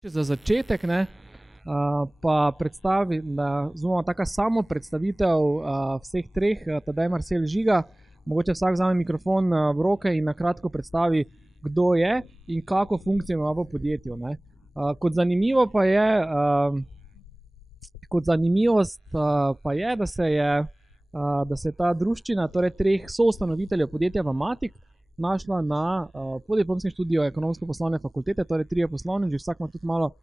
Za začetek, pa zelo taka samo predstavitev vseh treh, Tadej, Marcel, Žiga. Mogoče vsak vzame mikrofon v roke in na kratko predstavi, kdo je in kako funkcijo ima v podjetju. Kot zanimivost pa je, da se je ta druščina, torej treh soustanoviteljev podjetja Vamatik, našla na podiplomskem študiju Ekonomsko-poslovne fakultete, torej trije poslovneži, vsak ima tudi malo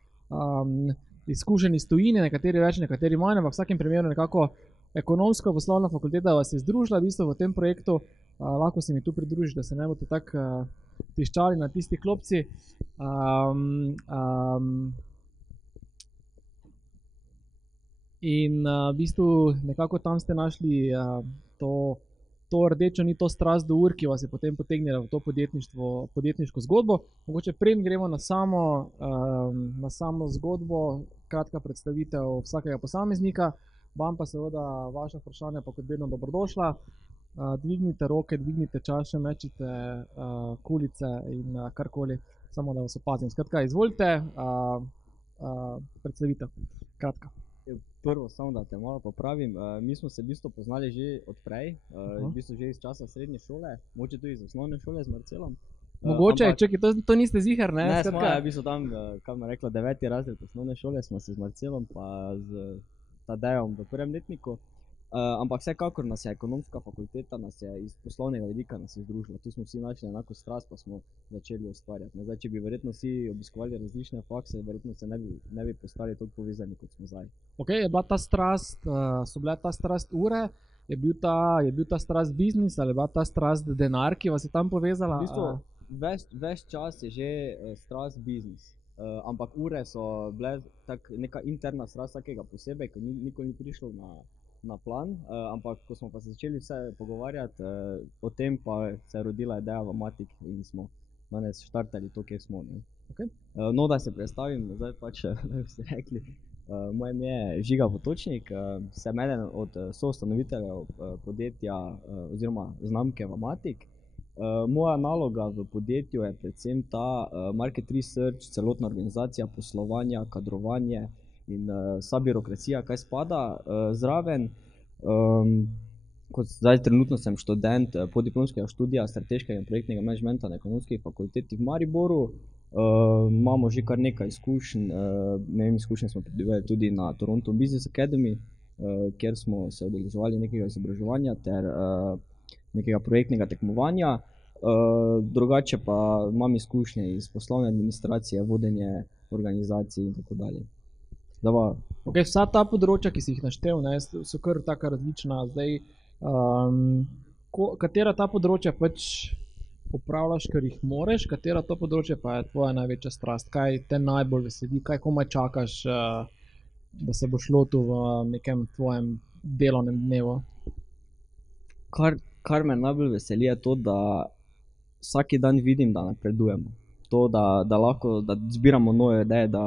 izkušenj iz tujine, nekateri več, nekateri manj, ampak v vsakem primeru nekako Ekonomsko-poslovna fakulteta vas je združila v bistvu v tem projektu. Lahko se mi tu pridružiš, da se ne boste tako tiščali na tisti klopci. In v bistvu nekako tam ste našli to rdečo nit, to strast do ur, ki vas je potem potegnila v to podjetniško zgodbo. Mogoče preden gremo na samo zgodbo, kratka predstavitev vsakega posameznika, vam pa seveda vaša vprašanja pa kot vedno dobrodošla. Dvignite roke, dvignite čaše, mečite kulice in karkoli, samo da vas opazim. Skratka, izvolite, predstavitev, kratka. Prvo, samo da te malo popravim, mi smo se v bistvu poznali že odprej, v bistvu že iz časa srednje šole, mogoče tudi iz osnovne šole z Marcelom. Mogoče, čakaj, to niste ziher, ne? Ne, smo v bistvu tam, kaj bom rekla, 9. razred osnovne šole smo se z Marcelom pa z Tadejem v prvem letniku. Ampak vsekakor nas je ekonomska fakulteta, nas je iz poslovnega vidika nas je združila. Tu smo vsi našli enako strast, pa smo začeli ustvarjati. Zdaj, če bi verjetno vsi obiskovali različne fakse, verjetno se ne bi postali toliko povezani, kot smo zdaj. Ok, je bila ta strast, so bile ta strast ure, je bil ta strast biznis ali je bila ta strast denar, ki vas je tam povezala? V bistvu, ves čas je že strast biznis. Ampak ure so bile tak neka interna strast vsakega posebej, ko nikoli ni prišlo na plan, ampak ko smo pa se začeli vse pogovarjati o tem, pa se je rodila ideja Vamatik in smo danes štartali to, kjer smo. Okay. No, da se predstavim, zdaj pač, da bi ste rekli, moje ime je Žiga Potočnik, sem eden od soustanoviteljev podjetja oziroma znamke Vamatik. Moja naloga v podjetju je predvsem ta market research, celotna organizacija, poslovanja, kadrovanje in vsa birokracija, kaj spada zraven. Kot zdaj trenutno sem študent podiplomskega študija strateškega in projektnega menedžmenta na Ekonomski fakulteti v Mariboru. Imamo že kar nekaj izkušenj, izkušenj smo pridobili tudi na Toronto Business Academy, kjer smo se udeleževali nekega izobraževanja ter nekega projektnega tekmovanja. Drugače pa imam izkušnje iz poslovne administracije, vodenje organizacij in tako dalje. Okay, vsa ta področja, ki si jih naštel, so kar taka različna. Zdaj, katera ta področja pač upravljaš, ker jih moreš, katera to področje pa je tvoja največja strast? Kaj te najbolj veseli, kaj komaj čakaš, da se boš lotil v nekem tvojem delovnem dnevu? Kar me najbolj veseli je to, da vsak dan vidim, da napredujemo. To, da lahko zbiramo nove ideje, da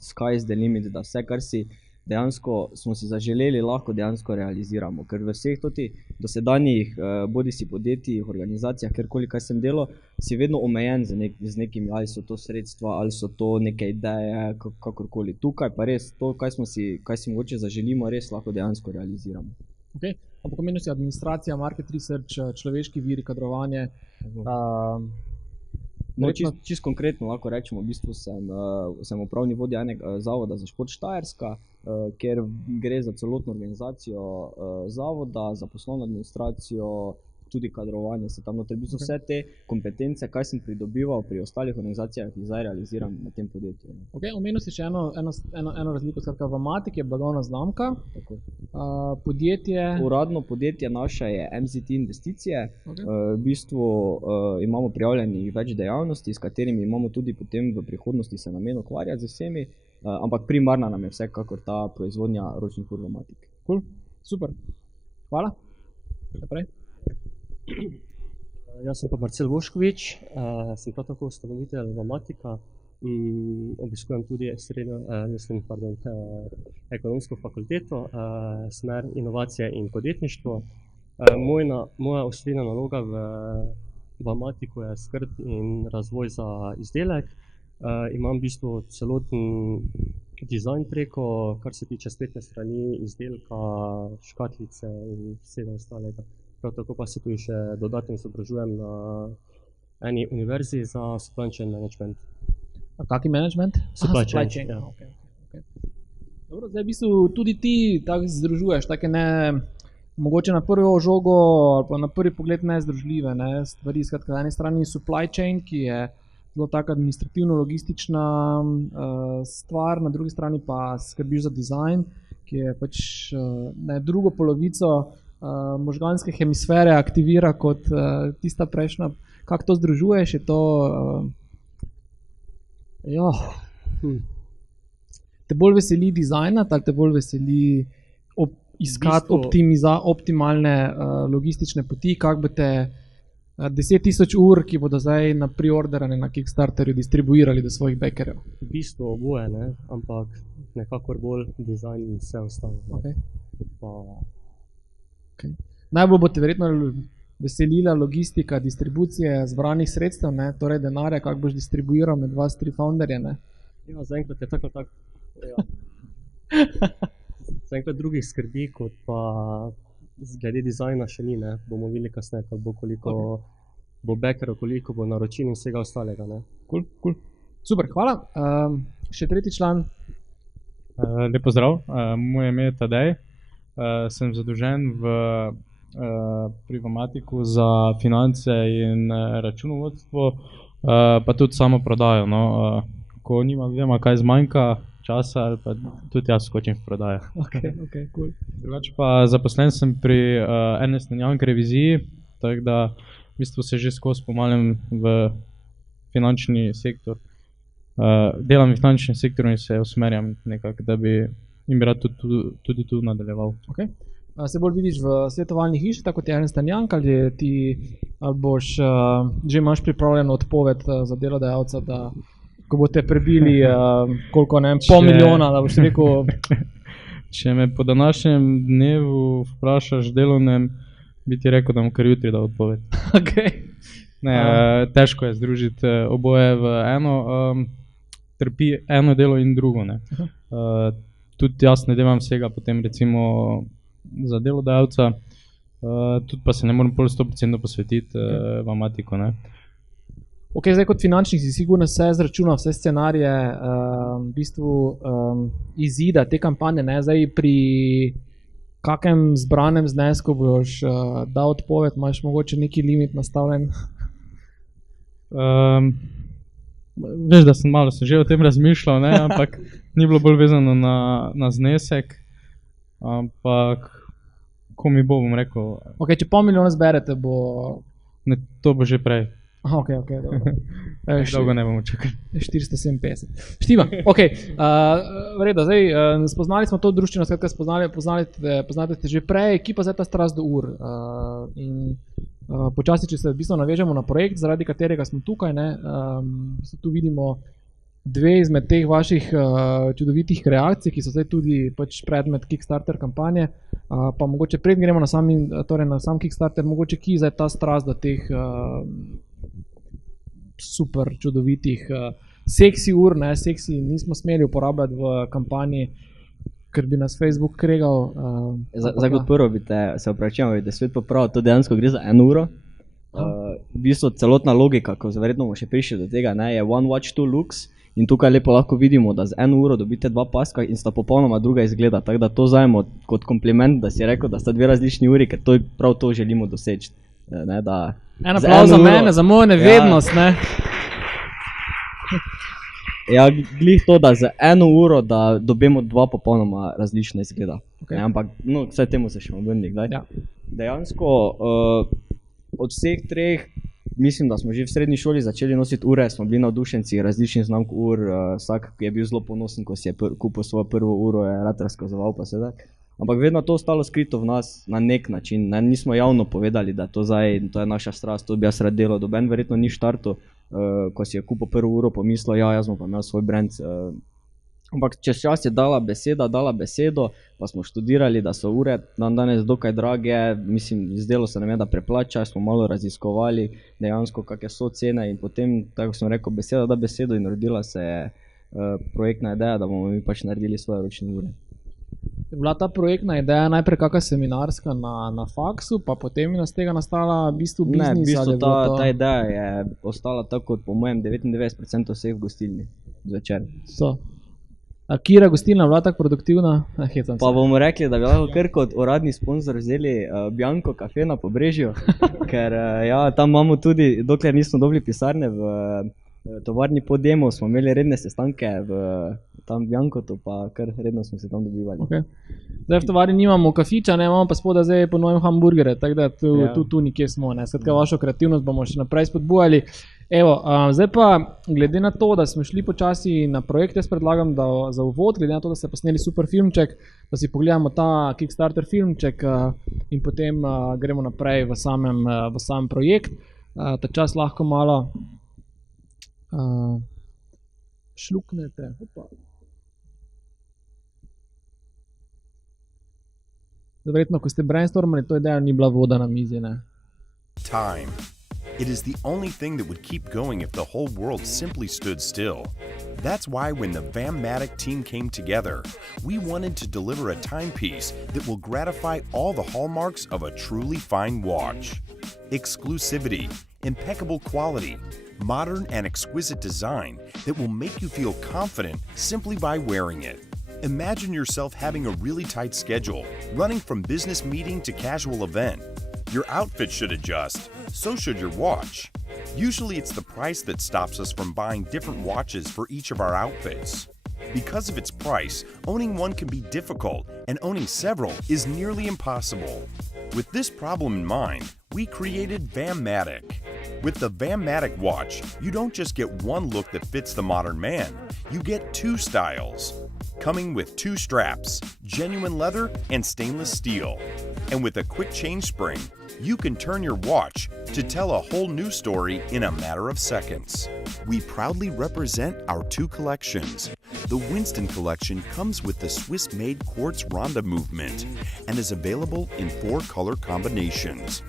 sky is the limit, da vse, kar si dejansko smo si zaželeli, lahko dejansko realiziramo. Ker v vseh dosedanjih bodisi podjetjih, organizacijah, kjerkoli kaj sem delal, si vedno omejen z nekimi, ali so to sredstva, ali so to neke ideje, kakorkoli. Tukaj pa res to, kaj si mogoče zaželimo, res lahko dejansko realiziramo. Ok, ampak omenil si administracija, market research, človeški viri, kadrovanje. No, čisto konkretno lahko rečemo, v bistvu sem upravni vodja enega zavoda za šport Štajerska, kjer gre za celotno organizacijo zavoda, za poslovno administracijo, tudi kadrovanje se tam notri. V bistvu vse te kompetence, kaj sem pridobival pri ostalih organizacijah, jih zdaj realiziram na tem podjetju. Ok, omenil si še eno razliko, skratka Vamatik je blagovna znamka. Tako. Podjetje? Uradno podjetje naše je MZT Investicije. Okay. V bistvu imamo prijavljenih več dejavnosti, s katerimi imamo tudi potem v prihodnosti se namen ukvarjati z vsemi, ampak primarna nam je vsekakor ta proizvodnja ročnih ur Vamatik. Cool, super. Hvala. Naprej. Jaz sem pa Marcel Voškovič, sem prav tako ustanovitelj Vamatika in obiskujem tudi Ekonomsko fakulteto, smer inovacije in podjetništvo. Moja osrednja naloga v Vamatiku je skrb in razvoj za izdelek, Imam v bistvu celoten dizajn preko, kar se tiče spletne strani, izdelka, škatlice in vsega ostalega. Prav tako pa se tudi še dodatno izobražujem na eni univerzi za supply chain management. Kakšen management? Supply chain, ja. Okay. Dobro, zdaj v bistvu tudi ti tako združuješ, take ne, mogoče na prvo žogo ali pa na prvi pogled nezdružljive stvari. Skratka, na eni strani supply chain, ki je zelo taka administrativno-logistična stvar, na drugi strani pa skrbiš za dizajn, ki je pač drugo polovico možganske hemisfere aktivira kot tista prejšnja. Kako to združuješ? Je to te bolj veseli dizajnati ali te bolj veseli iskati optimalne logistične poti? Kako bi te 10.000 ur, ki bodo zdaj na preorderane na Kickstarterju, distribuirali do svojih backerjev? V bistvu oboje, ne? Ampak nekakor bolj dizajn in vse ostalo. Okay. Okay. Najbolj bo te verjetno veselila logistika distribucije zbranih sredstev, ne? Torej denarja, kako boš distribuiral med vas tri founderje. Ne? Ja, zaenkrat je tako. Ja. Zaenkrat drugih skrbi, kot pa glede dizajna še ni, ne. Bomo videli kasneje, kako bo, koliko bo backerov, koliko bo naročil in vsega ostalega, ne. Cool. Super, hvala. Še tretji član. Lep pozdrav, moje ime je Tadej. Sem zadolžen pri Vamatiku za finance in računovodstvo, pa tudi samo prodajo, no. Ko vema, kaj zmanjka časa, ali pa tudi jaz skočim v prodajo. Okay, cool. Drugače pa zaposlen sem pri Ernst & Young reviziji, tako da v bistvu se že skozi pomalem v finančni sektor. Delam v finančnem sektorju in se usmerjam nekako, da bi jim rad tudi tu nadaljeval. Okay. Se bolj vidiš v svetovalni hiši, tako kot je Ernst & Young, ali boš že imaš pripravljeno odpoved za delodajalca, da ko boste prebili koliko, ne vem, pol milijona, da boš rekel... Če me po današnjem dnevu vprašaš delovnem, bi ti rekel, da bom kar jutri dal odpoved. Okay. Ne, težko je združiti oboje v eno, trpi eno delo in drugo, ne. Tudi jaz ne delam vsega potem recimo za delodajalca, tudi pa se ne moram pol 100% posvetiti Vamatiku, ne. Ok, zdaj kot finančnik si sigurno vse zračunal, vse scenarije v bistvu izida te kampanje, ne? Zdaj pri kakem zbranem znesku boš dal odpoved, imaš mogoče neki limit nastavljen? Veš, da sem že o tem razmišljal, ne? Ampak ni bilo bolj vezano na znesek, ampak ko mi bom rekel... Ok, če pol milijona zberete, bo... Ne, to bo že prej. Aha, ok, dobro. Dolgo ne bomo čakali. 457. Štima, ok. V redu, zdaj spoznali smo to druščino, skratka poznate ste že prej, ekipa zdaj ta strast do ur. In počasi, če se v bistvu navežemo na projekt, zaradi katerega smo tukaj, ne, se tu vidimo dve izmed teh vaših čudovitih kreacij, ki so zdaj tudi pač predmet Kickstarter kampanje. Pa mogoče preden gremo na sam Kickstarter, mogoče ki zdaj ta strast do teh super čudovitih seksi ur, ne, seksi nismo smeli uporabljati v kampanji, ker bi nas Facebook kregal. Zdaj kot prvo bi se opravičujem, da svet popravil, to dejansko gre za 1 uro. V bistvu celotna logika, ko verjetno bomo še prišli do tega, ne, je one watch, two looks. In tukaj lepo lahko vidimo, da z 1 uro dobite 2 paska in sta popolnoma druga izgleda. Tako da to zajemo kot kompliment, da si rekel, da sta 2 različni uri, ker prav to želimo doseči. En aplauz za mene, za mojo nevednost, ne? Ja, glih to, da za 1 uro, da dobimo 2 popolnoma različna izgleda. Okay. Ampak, no, vse temu se še bomo vrnili. Ja. Dejansko, od vseh treh, mislim, da smo že v srednji šoli začeli nositi ure, smo bili navdušenci različnih znamk ur, vsak je bil zelo ponosen, ko si je kupil svojo prvo uro, je rad razkazoval pa sedaj. Ampak vedno to ostalo skrito v nas na nek način, ne? Nismo javno povedali, da to je naša strast, to bi jaz rad delal. Doben verjetno ni štartu, ko si je kupil prvo uro, pomislil, ja, jaz bom pa imel svoj brand. Ampak čez čas je dala besedo, pa smo študirali, da so ure danes dokaj drage, mislim, zdelo se nam je, da preplačajo, smo malo raziskovali dejansko, kakšne so cene in potem, tako sem rekel, beseda da besedo in rodila se je projektna ideja, da bomo mi pač naredili svoje ročne ure. Je bila ta projektna ideja najprej kakšna seminarska na faksu, pa potem je iz tega nastala v bistvu biznis? Ne, v bistvu ta ideja je ostala tako kot po mojem 99% vseh v gostilni zvečer. A kira gostilna bila tako produktivna? Pa bomo rekli, da bi lahko kar kot uradni sponzor vzeli Bianco Cafe na Pobrežju, ker tam imamo tudi, dokler nismo dobili pisarne v tovarni Podjemo, smo imeli redne sestanke v tam Biancotu, pa kar redno smo se tam dobivali. Okay. Zdaj v tovarni nimamo kafiča, imamo pa spoda zdaj po novem hamburgere, tako da tu nekje smo. Skratka, vašo kreativnost bomo še naprej spodbujali. Evo, zdaj pa, glede na to, da smo šli počasi na projekt, jaz predlagam, da za uvod, glede na to, da ste posneli super filmček, da si pogledamo ta Kickstarter filmček in potem gremo naprej v samem projekt. Ta čas lahko malo šluknete. Verjetno, ko ste brainstormali, to idejo ni bila voda na mizi, ne? Time. It is the only thing that would keep going if the whole world simply stood still. That's why when the Vammatic team came together, we wanted to deliver a timepiece that will gratify all the hallmarks of a truly fine watch. Exclusivity, impeccable quality, modern and exquisite design that will make you feel confident simply by wearing it. Imagine yourself having a really tight schedule, running from business meeting to casual event. Your outfit should adjust, so should your watch. Usually it's the price that stops us from buying different watches for each of our outfits. Because of its price, owning one can be difficult, and owning several is nearly impossible. With this problem in mind, we created Vammatic. With the Vammatic watch, you don't just get one look that fits the modern man, you get two styles. Coming with two straps, genuine leather and stainless steel. And with a quick change spring, you can turn your watch to tell a whole new story in a matter of seconds. We proudly represent our two collections. The Winston collection comes with the Swiss-made quartz Ronda movement and is available in 4 color combinations.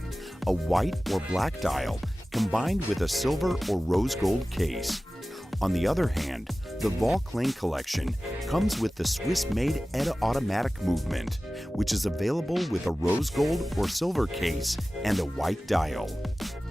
A white or black dial combined with a silver or rose gold case. On the other hand, the Vauclin collection comes with the Swiss-made ETA automatic movement, which is available with a rose gold or silver case and a white dial.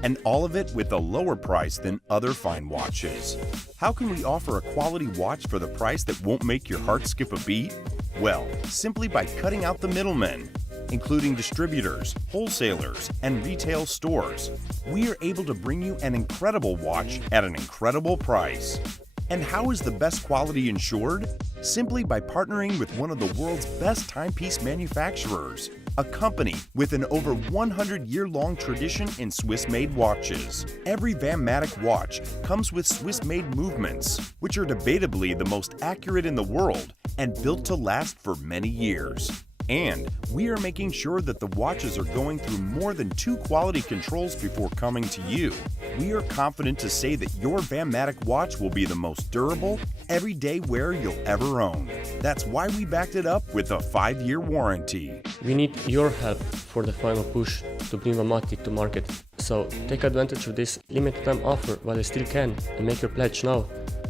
And all of it with a lower price than other fine watches. How can we offer a quality watch for the price that won't make your heart skip a beat? Well, simply by cutting out the middlemen. Including distributors, wholesalers, and retail stores, we are able to bring you an incredible watch at an incredible price. And how is the best quality ensured? Simply by partnering with one of the world's best timepiece manufacturers, a company with an over 100-year-long tradition in Swiss-made watches. Every Vammatic watch comes with Swiss-made movements, which are debatably the most accurate in the world and built to last for many years. And we are making sure that the watches are going through more than 2 quality controls before coming to you. We are confident to say that your Vammatic watch will be the most durable, everyday wear you'll ever own. That's why we backed it up with a 5-year warranty. We need your help for the final push to bring Vammatic to market. So take advantage of this limited time offer while you still can and make your pledge now.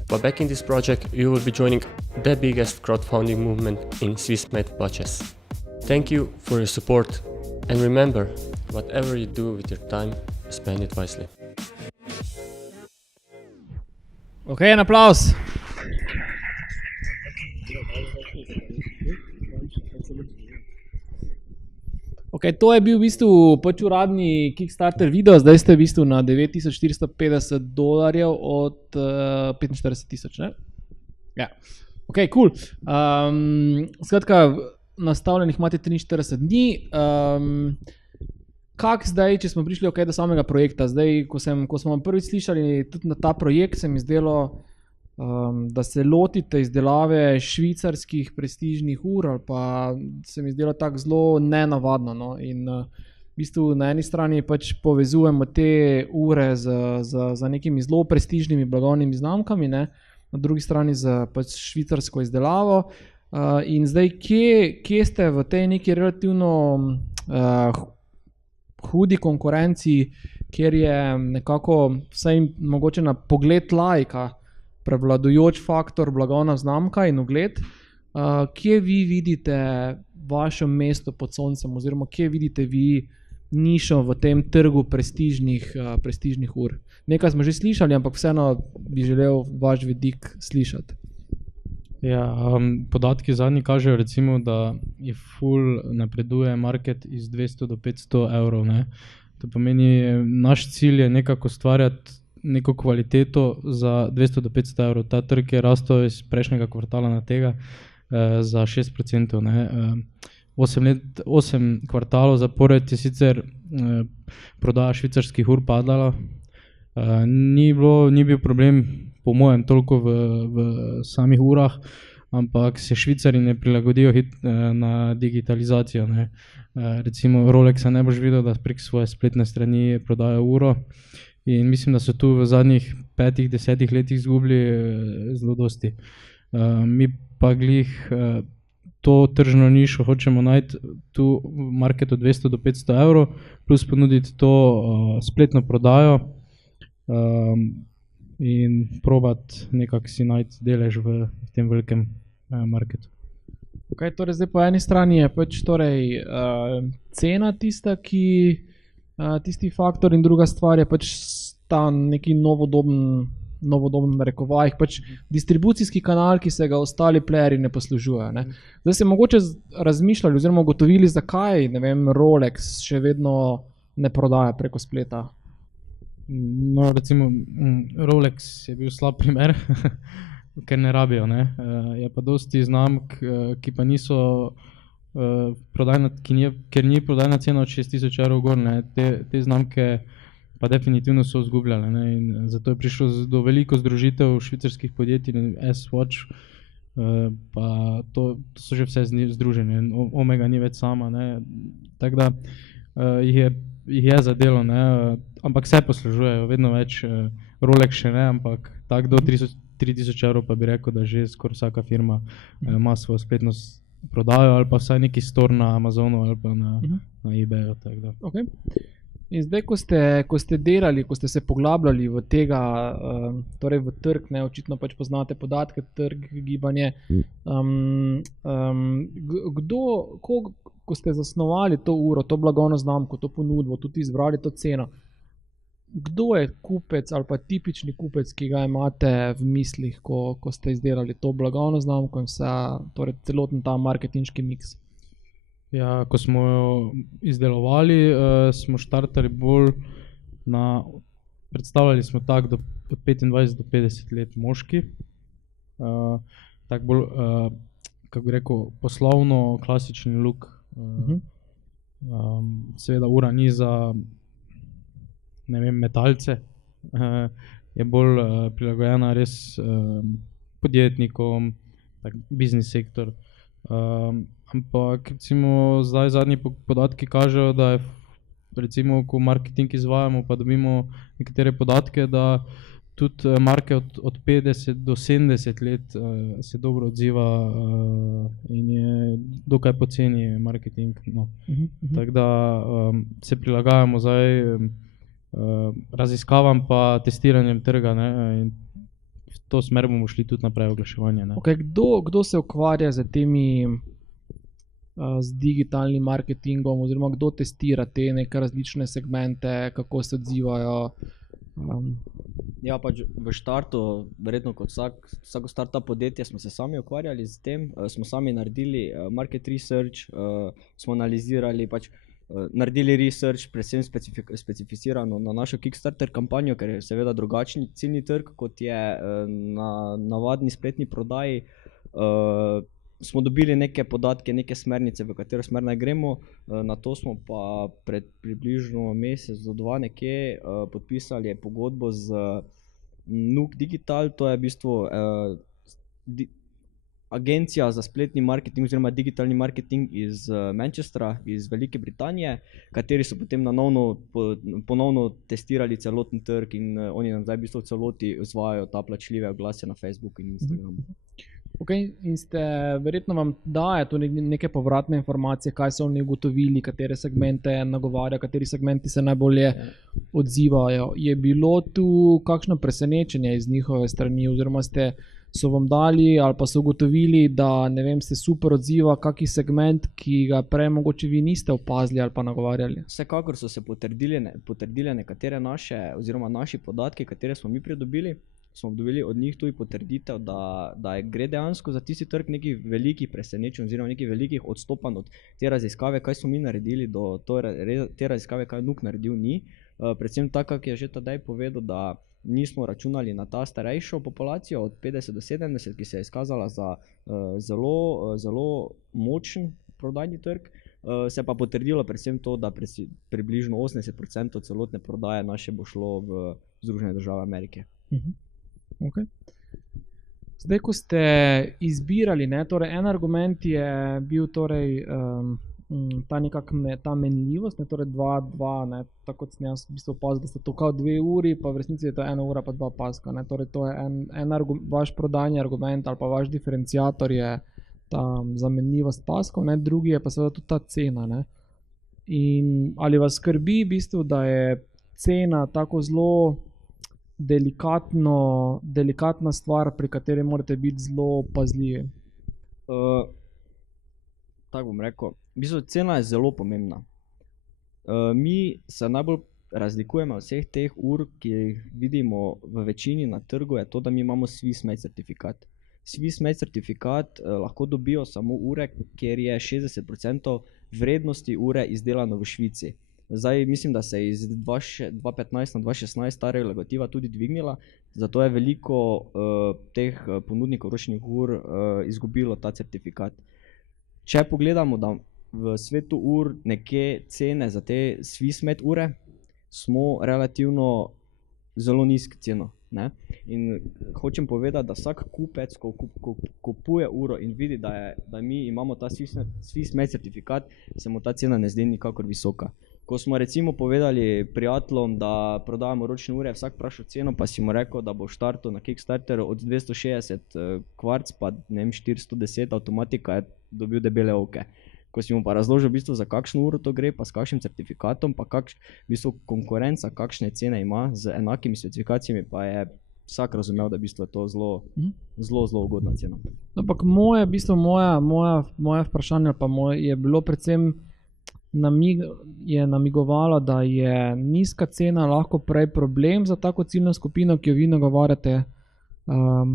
By backing this project, you will be joining the biggest crowdfunding movement in Swiss-made watches. Thank you for your support, and remember, whatever you do with your time, spend it wisely. Ok, en aplauz. Ok, to je bil v bistvu pač uradni Kickstarter video, zdaj ste v bistvu na $9,450 od 45,000, ne? Ja, ok, cool. Skratka, nastavljenih imate 43 dni. Kak zdaj, če smo prišli do samega projekta, zdaj, ko smo prvič slišali tudi na ta projekt, se mi zdelo, da se lotite izdelave švicarskih prestižnih ur, ali pa se mi zdelo tako zelo nenavadno, no? In v bistvu na eni strani pač povezujemo te ure z nekimi zelo prestižnimi blagovnimi znamkami, ne? na drugi strani z pač švicarsko izdelavo. In zdaj, kje ste v tej neki relativno hudi konkurenci, kjer je nekako vsaj mogoče na pogled laika prevladujoč faktor blagovna znamka in ugled, kje vi vidite vaše mesto pod soncem oziroma kje vidite vi nišo v tem trgu prestižnih ur? Nekaj smo že slišali, ampak vseeno bi želel vaš vidik slišati. Ja, podatki zadnji kažejo recimo, da je ful napreduje market iz 200 do 500 evrov. Ne. To pomeni, naš cilj je nekako ustvarjati neko kvaliteto za 200 do 500 evrov. Ta trg je rastel iz prejšnjega kvartala na tega za 6%. Ne. 8 kvartalov zapored je sicer prodaja švicarskih ur padala. Ni bil problem, po mojem, toliko v samih urah, ampak se Švicari ne prilagodijo na digitalizacijo. Ne. Recimo Rolexa ne boš videl, da prek svoje spletne strani prodajo uro. In mislim, da so tu v zadnjih 5-10 letih izgubili zelo dosti. Mi pa glih to tržno nišo hočemo najti tu v marketu 200 do 500 evrov, plus ponuditi to spletno prodajo in probati nekako si najti delež v tem velikem marketu. Okay, torej zdaj po eni strani je pač torej cena tista, tisti faktor, in druga stvar je pač ta neki novodoben narekovajih, pač distribucijski kanal, ki se ga ostali playerji ne poslužujejo. Ne. Zdaj se mogoče razmišljali oziroma ugotovili, zakaj, ne vem, Rolex še vedno ne prodaja preko spleta. No, recimo Rolex je bil slab primer, ker ne rabijo. Ne. Je pa dosti znamk, ki pa niso ker ni prodajna cena od 6000 evrov gor, ne. Te znamke pa definitivno so izgubljale, ne. In zato je prišlo do veliko združitev švicarskih podjetij, S-Watch, pa to so že vse združene, Omega ni več sama, ne. Tako da jih je za delo, ne. Ampak se poslužujejo, vedno več, Rolex še ne, ampak tako do 3000 evrov pa bi rekel, da že skoraj vsaka firma ima svojo spletno prodajo ali pa vsaj neki store na Amazonu ali pa na eBayu. Tako da. Okay. In zdaj, ko ste delali, ko ste se poglabljali v tega, torej v trg, ne, očitno pač poznate podatke, trg, gibanje, ko ste zasnovali to uro, to blagovno znamko, to ponudbo, tudi izbrali to ceno, kdo je kupec ali pa tipični kupec, ki ga imate v mislih, ko ste izdelali to blagovno znamko in torej celoten ta marketinški miks? Ja, ko smo jo izdelovali, smo štartali bolj predstavljali smo tako od 25 do 50 let moški, tako bolj, kako bi rekel, poslovno, klasični look. Seveda ura ni za, ne vem, metalce, je bolj prilagojena res podjetnikom, tak biznis sektor. Ampak recimo zdaj zadnji podatki kažejo, da je recimo, ko marketing izvajamo, pa dobimo nekatere podatke, da tudi marke od 50 do 70 let se dobro odziva in je dokaj poceni marketing. No. Tako da se prilagajamo zdaj raziskavam pa testiranjem trga, ne, in v to smer bomo šli tudi naprej oglaševanje. Ne. Okay, kdo se ukvarja z digitalnim marketingom oziroma kdo testira te neke različne segmente, kako se odzivajo? Ja, pač v štartu, verjetno kot vsako startup podjetje, smo se sami ukvarjali s tem, smo sami naredili market research, smo analizirali, pač naredili research, predvsem specificirano na našo Kickstarter kampanjo, ker je seveda drugačni ciljni trg, kot je na navadni spletni prodaji. Smo dobili neke podatke, neke smernice, v katero smer naj gremo, na to smo pa pred približno mesec do 2 nekje podpisali pogodbo z Nuk Digital, to je v bistvu agencija za spletni marketing oziroma digitalni marketing iz Manchestra, iz Velike Britanije, kateri so potem ponovno testirali celoten trg in oni nam zdaj v bistvu v celoti izvajajo ta plačljive oglase na Facebooku in Instagramu. Okay, in verjetno vam daje tudi neke povratne informacije, kaj so oni ugotovili, katere segmente nagovarjajo, kateri segmenti se najbolje odzivajo. Je bilo tu kakšno presenečenje iz njihove strani, oziroma so vam dali ali pa so ugotovili, da ne vem, se super odziva kaki segment, ki ga prej mogoče vi niste opazili ali pa nagovarjali? Vsekakor so se potrdile nekatere naši podatki, katere smo mi pridobili. Smo dobili od njih tudi potrditev, da gre dejansko za tisti trg nekih velikih presenečenj oziroma nekih velikih odstopanj od te raziskave, kaj smo mi naredili do te raziskave, kaj NUK naredil ni. Predvsem tako, kak je že Tadej povedal, da nismo računali na ta starejšo populacijo od 50 do 70, ki se je izkazala za zelo močen prodajni trg. Se pa potrdilo predvsem to, da približno 80% celotne prodaje naše bo šlo v Združene države Amerike. Okay. Zdaj, ko ste izbirali, torej en argument je bil torej, ta menljivost, torej 2, tako kot sem jaz v bistvu opazil, da ste to kao 2 uri, pa v resnici je to 1 ura pa 2 paska. Torej, to je vaš prodajni argument ali pa vaš diferenciator je ta zamenljivost paskov, drugi je pa seveda tudi ta cena. In ali vas skrbi v bistvu, da je cena tako zelo delikatna stvar, pri kateri morate biti zelo pazljivi? Tako bom rekel, v bistvu cena je zelo pomembna. Mi se najbolj razlikujemo vseh teh ur, ki jih vidimo v večini na trgu, je to, da mi imamo Swissmade certifikat. Swissmade certifikat lahko dobijo samo ure, kjer je 60% vrednosti ure izdelano v Švici. Zdaj mislim, da se je iz 2015 na 2016 ta regulativa tudi dvignila, zato je veliko teh ponudnikov ročnih ur izgubilo ta certifikat. Če pogledamo, da v svetu ur nekje cene za te Swissmade ure, smo relativno zelo nizk ceno. In hočem povedati, da vsak kupec, ko kupuje uro in vidi, da mi imamo ta Swissmade certifikat, se mu ta cena ne zdi nikakor visoka. Ko smo recimo povedali prijateljem, da prodajamo ročne ure, vsak vprašal ceno, pa si mu rekel, da bo v štartu na Kickstarteru od 260 kvarc pa 410 avtomatika, je dobil debele oke. Ko si mu pa razložil v bistvu, za kakšno uro to gre, pa s kakšnim certifikatom, pa v bistvu konkurenca, kakšne cene ima z enakimi specifikacijami, pa je vsak razumel, da v bistvu je to zelo ugodna cena. Ampak moje vprašanje pa je bilo predvsem namigovalo, da je nizka cena lahko prej problem za tako ciljno skupino, ki jo vi nagovarjate,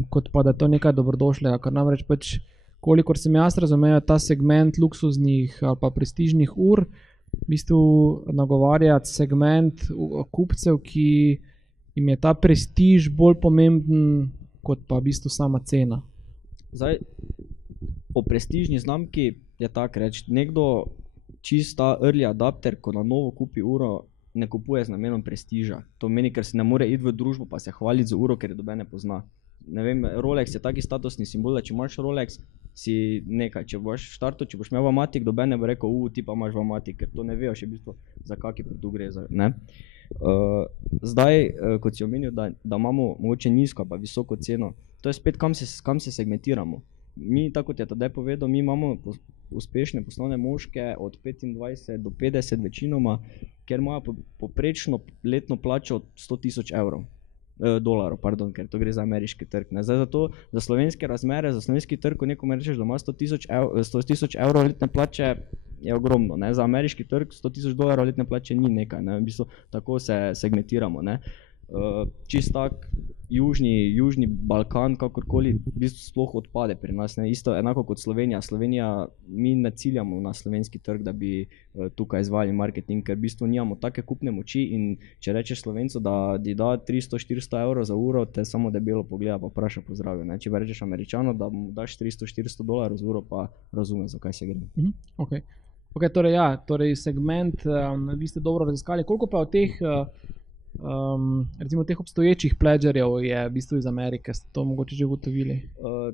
kot pa da je to nekaj dobrodošlega, ker namreč pač, kolikor sem jaz razumel, ta segment luksuznih ali pa prestižnih ur, v bistvu nagovarja segment kupcev, ki jim je ta prestiž bolj pomemben kot pa v bistvu sama cena. Zdaj, o prestižni znamki je tako reči, nekdo čista early adapter, ko na novo kupi uro, ne kupuje z namenom prestiža. To meni, ker se ne more iti v družbo pa se hvaliti z uro, ker je doben ne pozna. Ne vem, Rolex je taki statusni simbol, da če imaš Rolex, si nekaj. Če boš v štartu, če boš imel Vamatic, doben ne bo rekel, ti pa imaš Vamatic, ker to ne vejo še v bistvu, za kaki produkt gre. Zdaj, kot si omenil, da imamo mogoče nizko pa visoko ceno, to je spet, kam se segmentiramo. Mi, tako kot je Tadej povedal, mi imamo uspešne poslovne moške od 25 do 50 večinoma, ker imajo poprečno letno plačo od 100 000 dolarjev, ker to gre za ameriški trg. Zdaj za slovenske razmere, za slovenski trg, ko nekomu rečeš, da ima 100 000 letne plače, je ogromno. Za ameriški trg 100 000 letne plače ni nekaj. V bistvu tako se segmentiramo. Čist tak južni Balkan, kakorkoli, v bistvu sploh odpade pri nas. Isto enako kot Slovenija. Slovenija, mi ne ciljamo na slovenski trg, da bi tukaj izvajali marketing, ker v bistvu nimamo take kupne moči in če rečeš Slovencu, da ti da 300-400 za uro, te samo debelo pogleda pa vpraša po zdravju. Če pa rečeš Američanu, da mu daš 300-400 za uro, pa razume, zakaj se gre. Torej segment, vi ste dobro raziskali. Koliko pa od teh recimo teh obstoječih pledgerjev je v bistvu iz Amerike, ste to mogoče že ugotovili?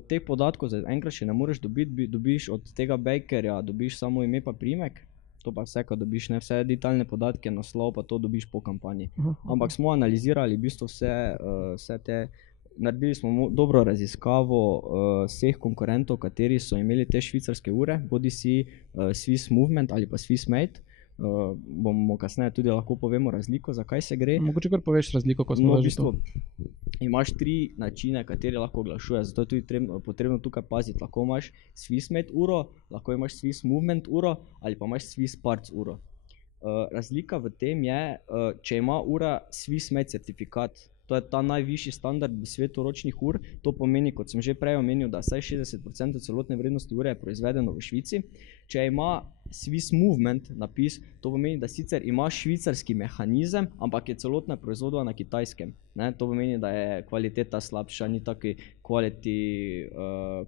Teh podatkov enkrat še ne moreš dobiti, dobiš od tega Bakerja, dobiš samo ime pa primek, to pa vse, ko dobiš, ne vse detaljne podatke, naslov pa to dobiš po kampanji. Ampak smo analizirali v bistvu vse te, naredili smo dobro raziskavo vseh konkurentov, kateri so imeli te švicarske ure, bodisi Swiss Movement ali pa Swiss Made. Bomo kasneje tudi lahko povemo razliko, zakaj se gre. Mogoče kar poveš razliko, ko smo v že to. Imaš 3 načine, kateri lahko oglašuješ, zato je tudi potrebno tukaj paziti. Lahko imaš Swiss Made uro, lahko imaš Swiss Movement uro ali pa imaš Swiss Parts uro. Razlika v tem je, če ima ura Swiss Made certifikat, to je ta najvišji standard v svetu ročnih ur, to pomeni, kot sem že prej omenil, da vsaj 60% celotne vrednosti ure je proizvedeno v Švici. Če ima Swiss Movement napis, to pomeni, da sicer ima švicarski mehanizem, ampak je celotna proizvodila na Kitajskem. Ne? To pomeni, da je kvaliteta slabša, ni taki quality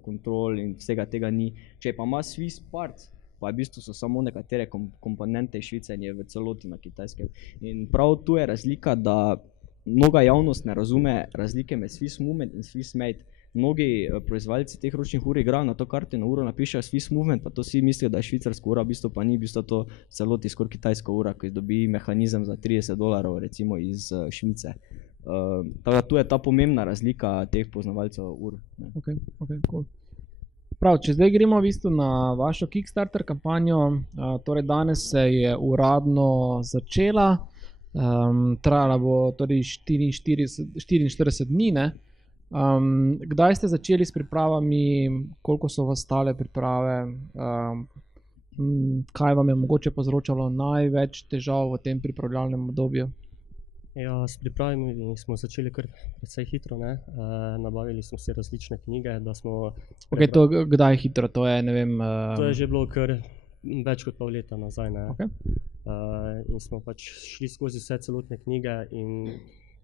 control in vsega tega ni. Če pa ima Swiss Parts, pa v bistvu so samo nekatere komponente Švice in je v celoti na Kitajskem. In prav tu je razlika, da mnoga javnost ne razume razlike med Swiss Movement in Swiss Made. Mnogi proizvajalci teh ročnih ur igrajo na to karto in na uro napišejo Swiss Movement, pa to vsi mislijo, da je švicarska ura, v bistvu pa ni, v bistvu to celoti skoraj kitajska ura, ki dobi mehanizem za $30 recimo iz Švice. Tako da tu je ta pomembna razlika teh poznavalcev ur. Ok, cool. Prav, če zdaj gremo v bistvu na vašo Kickstarter kampanjo, torej danes se je uradno začela, trajala bo torej 44 dni, ne? Kdaj ste začeli s pripravami, koliko so vas stale priprave, kaj vam je mogoče povzročalo največ težav v tem pripravljalnem obdobju? Ja, s pripravami smo začeli kar precej hitro, ne? Nabavili smo si različne knjige, da smo... Ok, to kdaj hitro, to je, ne vem... To je že bilo kar več kot pol leta nazaj, ne? Okay. In smo pač šli skozi vse celotne knjige in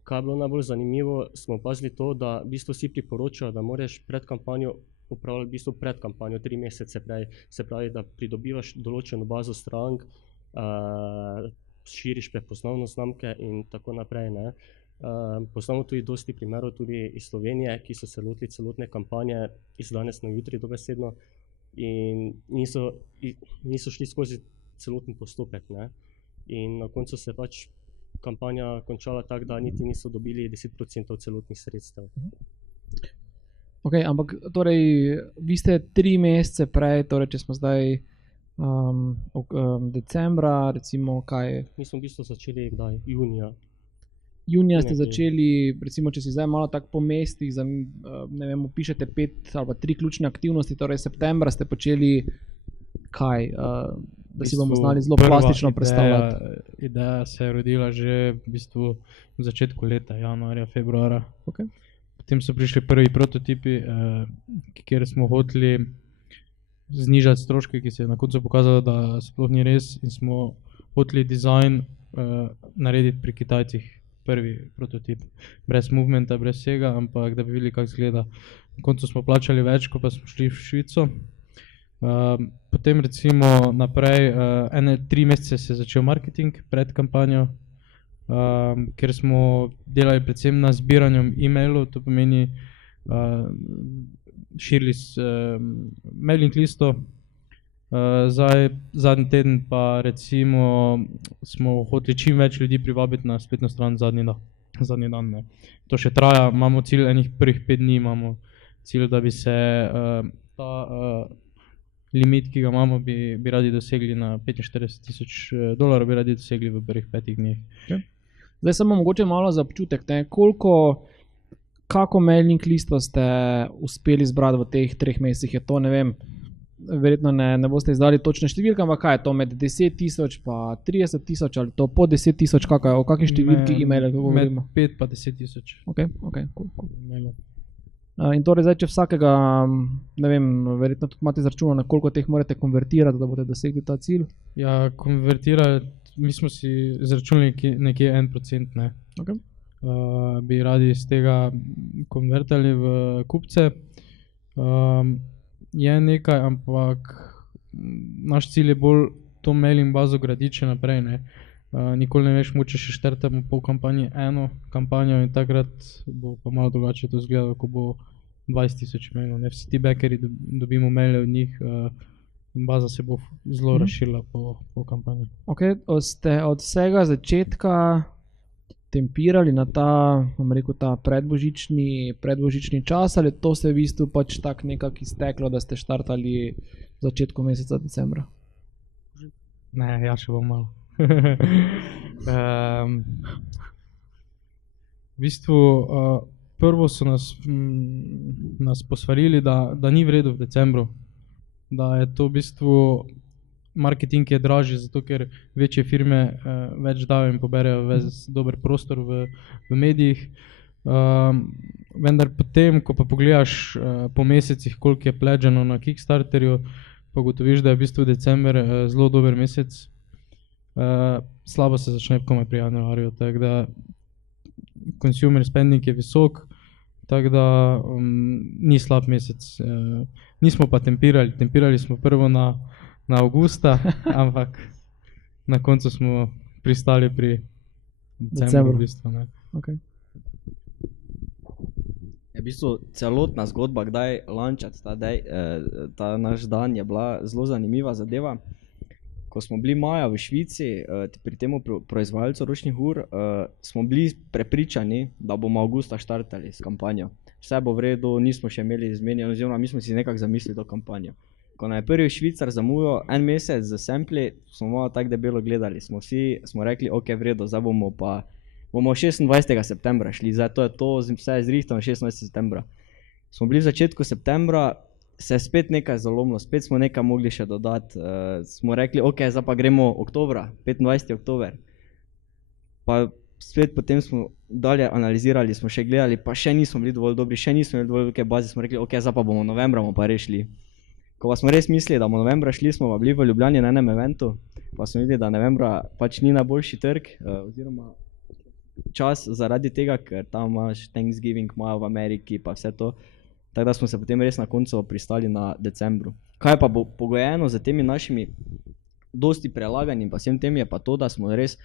kaj je bilo najbolj zanimivo, smo opazili to, da v bistvu vsi priporočajo, da moraš pred kampanjo upravljati v bistvu pred kampanjo 3 mesece prej, se pravi, da pridobivaš določeno bazo strank, širiš prepoznavnost znamke in tako naprej, ne. Poznamo tudi dosti primerov tudi iz Slovenije, ki so se lotili celotne kampanje iz danes na jutri dobesedno in niso šli skozi celoten postopek, ne. In na koncu se pač kampanja končala tako, da niti niso dobili 10% celotnih sredstev. Ok, ampak torej vi ste 3 mesece prej, torej če smo zdaj decembra, recimo kaj? Mi smo v bistvu začeli kdaj? Junija. Junija ste začeli, recimo če si zdaj malo tako po mestih, ne vem, opišete 5 ali 3 ključne aktivnosti, torej septembra ste počeli kaj, da si bomo znali zelo plastično predstavljati. Ideja se je rodila že v bistvu v začetku leta, januarja, februarja. Okay. Potem so prišli prvi prototipi, kjer smo hoteli znižati stroške, ki se je na koncu pokazalo, da sploh ni res in smo hoteli dizajn narediti pri Kitajcih, prvi prototip, brez movementa, brez vsega, ampak da bi videli, kako izgleda. Na koncu smo plačali več, ko pa smo šli v Švico. Potem recimo naprej, 3 mesece se je začel marketing pred kampanjo, ker smo delali predvsem na zbiranju e-mailov, to pomeni širili mailing listo. Zadnji teden pa recimo smo hoteli čim več ljudi privabiti na spletno stran zadnji dan. Ne. To še traja, imamo cilj enih prvih 5 dni, imamo cilj, da bi se ta limit, ki ga imamo, bi radi dosegli na $45,000, bi radi dosegli v prvih 5 dneh. Okay. Zdaj samo mogoče malo za občutek, kako mailing listo ste uspeli zbrati v teh 3 mesecih? Je to, ne vem, verjetno ne boste izdali točne številke, ampak kaj je to med 10,000 pa 30,000 ali to po 10,000, o kakšni številki e-maile govorimo? Med 5 pa 10,000. Ok, cool. In torej zdaj, če vsakega, ne vem, verjetno tudi imate izračunano, koliko teh morate konvertirati, da boste dosegli ta cilj? Ja, konvertirati, mi smo si izračunali nekje 1%, ne. Okay. Bi radi iz tega konvertali v kupce. Je nekaj, ampak naš cilj je bolj to mailing bazo graditi še naprej, ne. nikoli ne veš, moče še štartamo po kampanji eno kampanjo in takrat bo pa malo drugače to izgledalo, ko bo 20,000 mailov. Ne vsi ti backerji dobimo maile od njih in baza se bo zelo razširila po kampanji. Ok, ste od vsega začetka tempirali na ta, bom rekel, ta predbožični čas, ali to se v bistvu pač tak nekako izteklo, da ste štartali v začetku meseca decembra? Ne, ja še bom malo. V bistvu prvo so nas posvarili, da ni v redu v decembru, da je to v bistvu marketing je dražji, zato ker večje firme več dajo in poberejo dober prostor v medijih. Vendar potem, ko pa pogledaš po mesecih, koliko je pledžano na Kickstarterju, pa ugotoviš, da je v bistvu december zelo dober mesec. Slabo se začne komaj pri januarju, tako da consumer spending je visok, tako da ni slab mesec. Nismo pa tempirali smo prvo na avgusta, ampak na koncu smo pristali pri decembru. V bistvu, ne. Okay. V bistvu celotna zgodba, kdaj lančati ta naš dan, je bila zelo zanimiva zadeva. Ko smo bili maja v Švici, pri tem proizvajalcu ročnih ur, smo bili prepričani, da bomo avgusta štartali s kampanjo. Vse bo v redu, nismo še imeli izmenjeno, oziroma mi smo si nekako zamislili to kampanjo. Ko nam je prvi Švicar zamujal en mesec z sampli, smo malo tako debelo gledali. Smo rekli, ok, v redu, zdaj bomo 26. septembra šli, zdaj to je to, vse je zrihtano 26. septembra. Smo bili v začetku septembra, se je spet nekaj zalomilo, spet smo nekaj mogli še dodati. Smo rekli, ok, zdaj pa gremo oktobra, 25. oktober. Pa spet potem smo dalje analizirali, smo še gledali, pa še nismo bili dovolj dobri, še nismo bili dovolj velike baze, smo rekli, ok, zdaj pa bomo novembra, bomo pa rešli. Ko pa smo res mislili, da bomo novembra šli, smo pa bili v Ljubljani na enem eventu, pa smo videli, da novembra pač ni najboljši trg, oziroma čas zaradi tega, ker tam imaš Thanksgiving, imajo v Ameriki pa vse to. Tako da smo se potem res na koncu pristali na decembru. Kaj pa bo pogojeno z temi našimi dosti prelaganji pa vsem tem je pa to, da smo res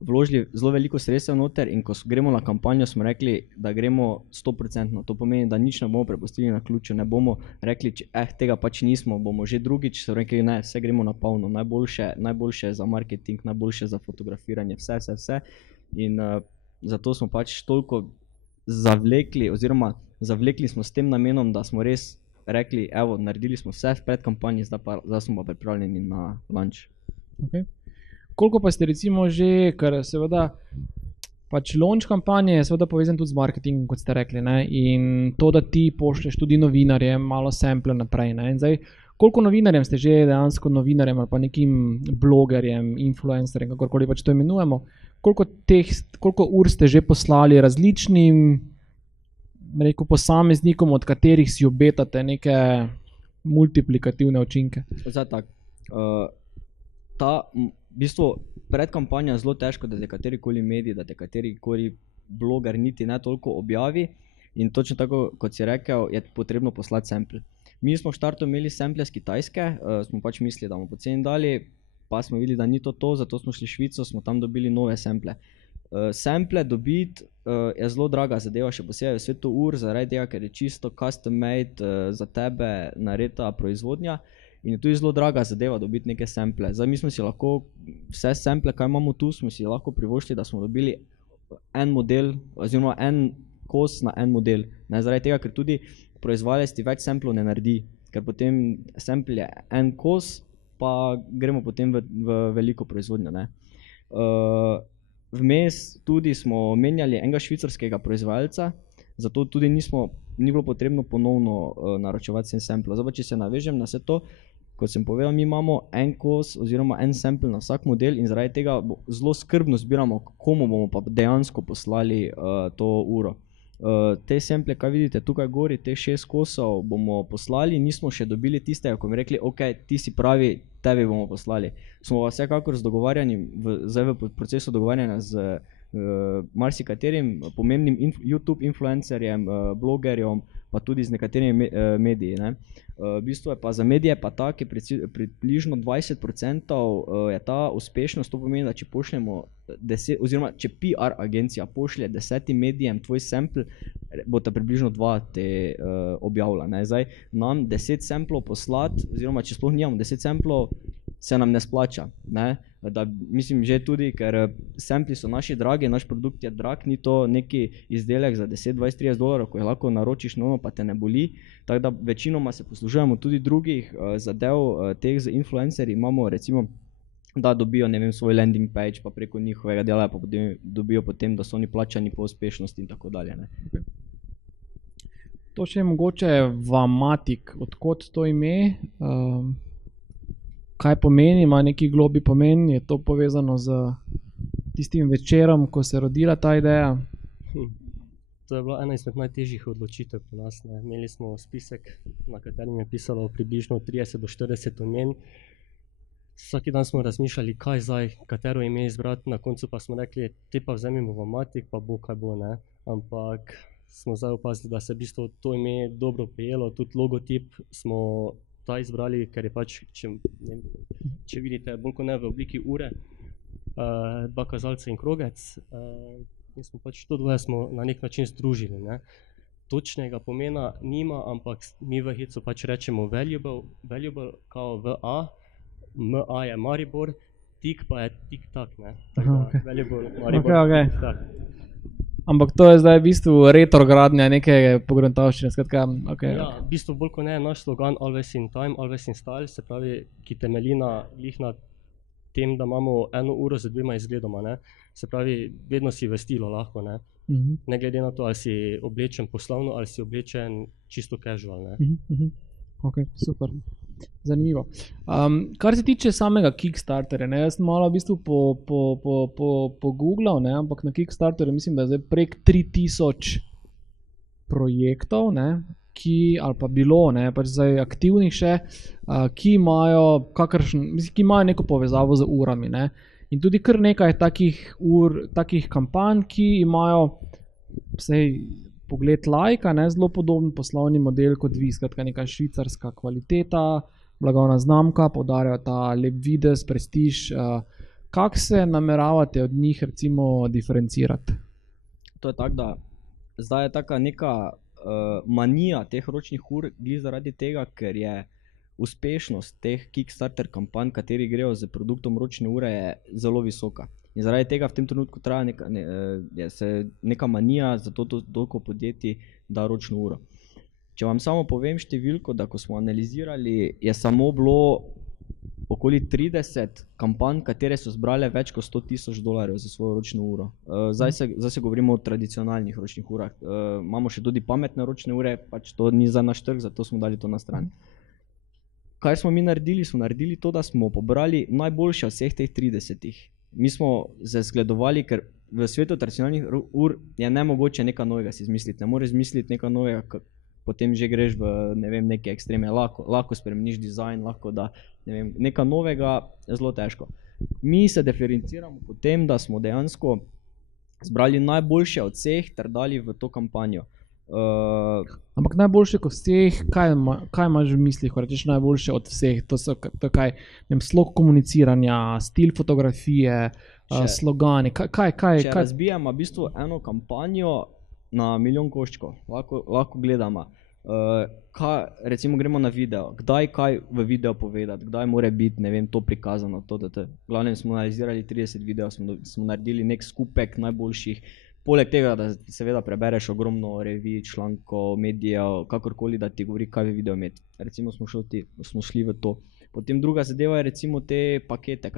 vložili zelo veliko sredstev noter in ko gremo na kampanjo, smo rekli, da gremo 100%. To pomeni, da nič ne bomo prepustili na ključu, ne bomo rekli, tega pač nismo, bomo že drugič so rekli, ne, vse gremo na polno, najboljše za marketing, najboljše za fotografiranje, vse. In zato smo pač toliko zavlekli smo s tem namenom, da smo res rekli, evo, naredili smo vse v predkampanji, zdaj smo pa pripravljeni na launch. Okay. Koliko pa ste recimo že, ker seveda pač launch kampanje je seveda povezan tudi z marketingom, kot ste rekli, ne? In to, da ti pošlješ tudi novinarjem malo sample naprej, ne? In zdaj, koliko novinarjem ste že dejansko novinarjem ali pa nekim blogerjem, influencerjem, kakorkoli pač to imenujemo, koliko ur ste že poslali različnim, rekel, posameznikom, od katerih si obetate neke multiplikativne učinke? Zdaj tako, v bistvu predkampanja je zelo težko, da te katerikoli medij, da te katerikoli bloger niti ne toliko objavi in točno tako, kot si rekel, je potrebno poslati sample. Mi smo v štartu imeli sample z Kitajske, smo pač mislili, da bomo poceni dali, pa smo videli, da ni to, zato smo šli v Švico, smo tam dobili nove sample. Sample dobiti je zelo draga zadeva, še posebej v svetu ur, zaradi tega, ker je čisto custom made za tebe narejena proizvodnja. In je tudi zelo draga zadeva dobiti neke sample. Zdaj mi smo si lahko vse sample, kaj imamo tu, smo si lahko privoščili, da smo dobili en model, oziroma en kos na en model. Ne, zaradi tega, ker tudi proizvajalec ti več samplov ne naredi, ker potem sample je en kos, pa gremo potem v veliko proizvodnjo. Ne. Vmes tudi smo menjali enega švicarskega proizvajalca, zato tudi ni bilo potrebno ponovno naročevati sem sample. Zdaj pa, če se navežem na vse to, kot sem povedal, mi imamo en kos oziroma en sample na vsak model in zaradi tega zelo skrbno zbiramo, komu bomo pa dejansko poslali to uro. Te sample, kaj vidite tukaj gori, te 6 kosov bomo poslali, nismo še dobili tistega, ko mi rekli, ok, ti si pravi, tebi bomo poslali. Smo pa vsekakor z dogovarjanjem, zdaj v procesu dogovarjanja z marsikaterim pomembnim YouTube influencerjem, blogerjem, pa tudi z nekaterimi mediji. Ne. V bistvu je pa za medije pa tak, približno 20% je ta uspešnost, to pomeni, da če pošljemo 10, oziroma če PR agencija pošlje 10 medijem tvoj sample, bo ta približno 2 te objavila. Ne. Zdaj, nam 10 samplov poslati, oziroma če sploh nimamo 10 samplov, se nam ne splača. Ne. Da, mislim že tudi, ker sampli so naši dragi, naš produkt je drag, ni to neki izdelek za 10, 20, 30 dolarjev, ko jih lahko naročiš, no, pa te ne boli. Tako da večinoma se poslužujemo tudi drugih zadev, teh z influencerji. Imamo recimo, da dobijo, ne vem, svoj landing page, pa preko njihovega dela, pa dobijo potem, da so oni plačani po uspešnosti in tako dalje. Ne. To še je mogoče Vamatic, odkot to ime, kaj pomeni, ima neki globi pomen, je to povezano z tistim večerom, ko se je rodila ta ideja? To je bila ena izmed najtežjih odločitev pri nas. Ne. Imeli smo spisek, na katerem je pisalo približno 30 do 40 imen. Vsaki dan smo razmišljali, kaj zdaj, katero ime izbrati, na koncu pa smo rekli, te pa vzemimo Vamatic, pa bo kaj bo. Ne. Ampak smo zdaj opazili, da se v bistvu to ime dobro prijelo, tudi logotip smo ta izbrali, ker je pač, če vidite, bolj kot ne v obliki ure, 2 kazalca in krogec, in smo pač to dvoje smo na nek način združili. Ne. Točnega pomena nima, ampak mi v Hecu pač rečemo valuable, kao VA, MA je Maribor, tik pa je tik-tak, ne. Okay. Valuable, Maribor, Okay. tik-tak. Ampak to je zdaj v bistvu retrogradnja neke pogruntavščine, skratka, okay. Ja, v bistvu bolj kot ne naš slogan Always in time, always in style, se pravi, ki temelji na tem, da imamo 1 uro z 2 izgledoma, ne. Se pravi, vedno si v stilu lahko, ne. Ne glede na to, ali si oblečen poslovno, ali si oblečen čisto casual, ne. Ok, super. Zanimivo. Kar se tiče samega Kickstarterja, ne, jaz sem malo v bistvu pogooglal, ne, ampak na Kickstarterju mislim, da je zdaj prek 3000 projektov, ne, ali pa bilo, ne, pač zdaj aktivnih še, ki imajo neko povezavo z urami, ne. In tudi kar nekaj takih kampanj, ki imajo pogled lajka, ne, zelo podoben poslovni model kot vi, skratka neka švicarska kvaliteta, blagovna znamka, poudarjajo ta lep videz, prestiž. Kako se nameravate od njih recimo diferencirati? To je tako, da zdaj je taka neka manija teh ročnih ur, glih zaradi tega, ker je uspešnost teh Kickstarter kampanj, kateri grejo z produktom ročne ure, je zelo visoka. In zaradi tega v tem trenutku traja neka manija, zato toliko podjetij da ročno uro. Če vam samo povem številko, da ko smo analizirali, je samo bilo okoli 30 kampanj, katere so zbrale več kot $100,000 za svojo ročno uro. Zdaj se govorimo o tradicionalnih ročnih urah. Imamo še tudi pametne ročne ure, pač to ni za naš trg, zato smo dali to na stran. Kaj smo mi naredili? Smo naredili to, da smo pobrali najboljše od vseh teh 30. Mi smo se zgledovali, ker v svetu tradicionalnih ur je nemogoče nekaj novega si izmisliti. Ne moreš izmisliti nekaj novega, potem že greš v neke ekstreme. Lahko spremeniš dizajn, lahko da nekaj novega, je zelo težko. Mi se diferenciramo po tem, da smo dejansko zbrali najboljše od vseh ter dali v to kampanjo. Ampak najboljše kot vseh, kaj imaš v mislih, ko rečeš najboljše od vseh? To je kaj, slog komuniciranja, stil fotografije, slogani, kaj? Če razbijamo v bistvu eno kampanjo na milijon koščkov, lahko gledamo. Recimo gremo na video, kdaj kaj v video povedati, kdaj mora biti, to prikazano, v glavnem smo analizirali 30 videov, smo naredili nek skupek najboljših. Poleg tega, da seveda prebereš ogromno revij, člankov, medijev, kakorkoli, da ti govori, kaj v video imeti. Recimo smo šli v to. Potem druga zadeva je recimo te pakete,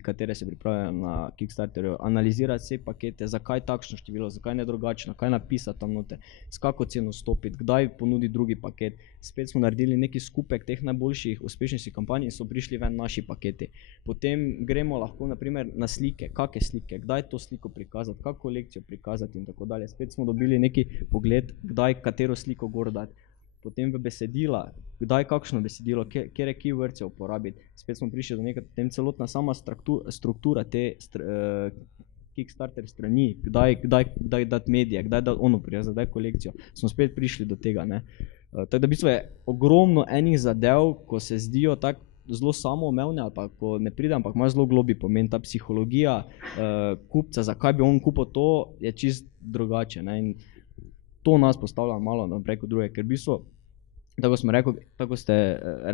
katere se pripravljajo na Kickstarterju. Analizirati vse pakete, zakaj takšno število, zakaj ne drugačno, kaj napisati tam noter, s kako ceno stopiti, kdaj ponudi drugi paket. Spet smo naredili neki skupek teh najboljših uspešnejših kampanj in so prišli ven naši paketi. Potem gremo lahko naprimer na slike, kakšne slike, kdaj to sliko prikazati, kako kolekcijo prikazati in tako dalje. Spet smo dobili neki pogled, kdaj katero sliko gor dati. Potem v besedila, kdaj kakšno besedilo, kere keywords uporabiti. Spet smo prišli do nekaj, potem celotna sama struktura te Kickstarter strani, kdaj dati medije, kdaj dati ono prijazno, kdaj kolekcijo, smo spet prišli do tega, ne. Tako da v bistvu je ogromno enih zadev, ko se zdijo tako zelo samoumevne ali pa ko ne pride, ampak ima zelo globi pomen. Ta psihologija kupca, zakaj bi on kupil to, je čist drugače, ne. In to nas postavlja malo naprej kot druge, ker v bistvu, tako ste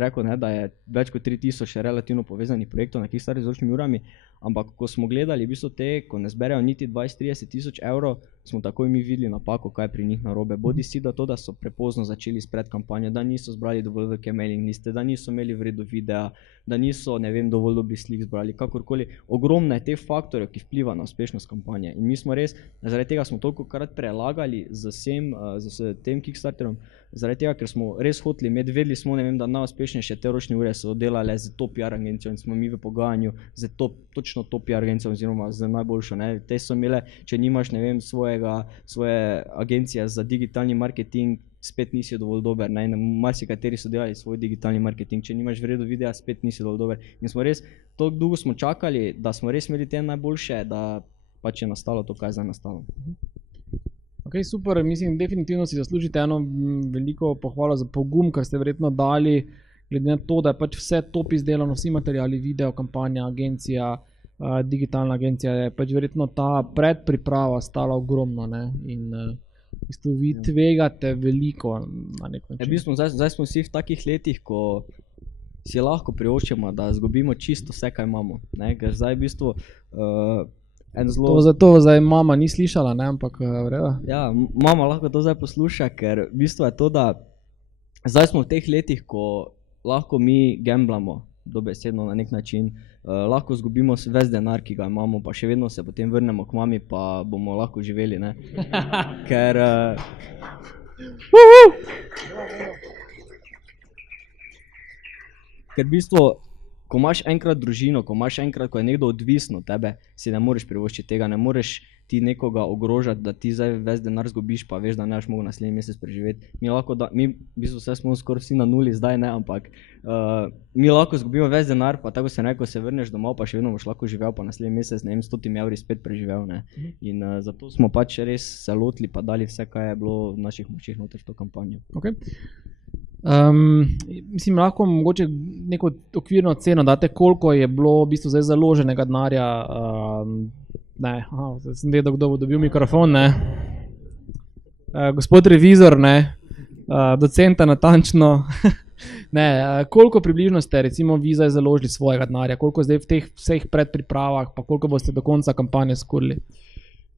rekel, ne, da je več kot 3000 relativno povezanih projektov na Kickstarter z ročnimi urami, ampak ko smo gledali v bistvu te, ko ne zberejo niti 20-30 tisoč evrov, smo takoj mi videli napako, kaj je pri njih narobe. Bodi si da to, da so prepozno začeli s predkampanjo, da niso zbrali dovolj velike mailing liste, da niso imeli v redu videa, da niso, ne vem, dovolj dobrih slik zbrali, kakorkoli. Ogromno je teh faktorjev, ki vpliva na uspešnost kampanje. In mi smo res, zaradi tega smo tolikokrat prelagali z tem Kickstarterom, zaradi tega, ker smo res hoteli imeti, vedeli smo, ne vem, da najuspešnejše te ročne ure so delale z top PR agencijo in smo mi v pogajanju z točno top PR agencijo oziroma z najboljšo, ne. Te so imele, če nimaš, ne vem, svoje agencije za digitalni marketing, spet nisi dovolj dober, ne. Marsikateri so delali svoj digitalni marketing, če nimaš v redu videa, spet nisi dovolj dober. In smo res, toliko dolgo smo čakali, da smo res imeli te najboljše, da pač je nastalo to, kaj je zdaj nastalo. Ok, super, mislim, definitivno si zaslužite eno veliko pohvalo za pogum, kar ste verjetno dali, glede na to, da je pač vse top izdelano, vsi materiali, video, kampanja, agencija, digitalna agencija, je pač verjetno ta predpriprava stala ogromno, ne, in v bistvu vi tvegate veliko na nek način. V bistvu, zdaj smo vsi v takih letih, ko si lahko privoščimo, da izgubimo čisto vse, kaj imamo, ne, ker zdaj v bistvu To zato zdaj mama ni slišala, ne, ampak vreda. Ja, mama lahko to zdaj posluša, ker v bistvu je to, da zdaj smo v teh letih, ko lahko mi gamblamo, dobesedno na nek način, lahko izgubimo ves denar, ki ga imamo, pa še vedno se potem vrnemo k mami, pa bomo lahko živeli, ne. Ker v bistvu, ko imaš enkrat družino, ko je nekdo odvisen od tebe, si ne moreš privoščiti tega, ne moreš ti nekoga ogrožati, da ti zdaj ves denar zgubiš, pa veš, da ne boš mogel naslednji mesec preživeti. Mi v bistvu vse smo skoraj vsi na nuli zdaj, ne, ampak mi lahko zgubimo ves denar, pa tako se neko se vrneš domov, pa še vedno boš lahko živel, pa naslednji mesec, ne vem, 100 evri spet preživel, ne. In zato smo pač res se lotili, pa dali vse, kaj je bilo v naših močih noter v to kampanjo. Ok. Mislim, lahko mogoče neko okvirno ceno date, koliko je bilo v bistvu zdaj založenega denarja, sem vedel, kdo bo dobil mikrofon, ne. Gospod revizor, ne, docenta natančno, ne, koliko približno ste recimo vi zdaj založili svojega denarja, koliko zdaj v teh vseh predpripravah, pa koliko boste do konca kampanje skurili?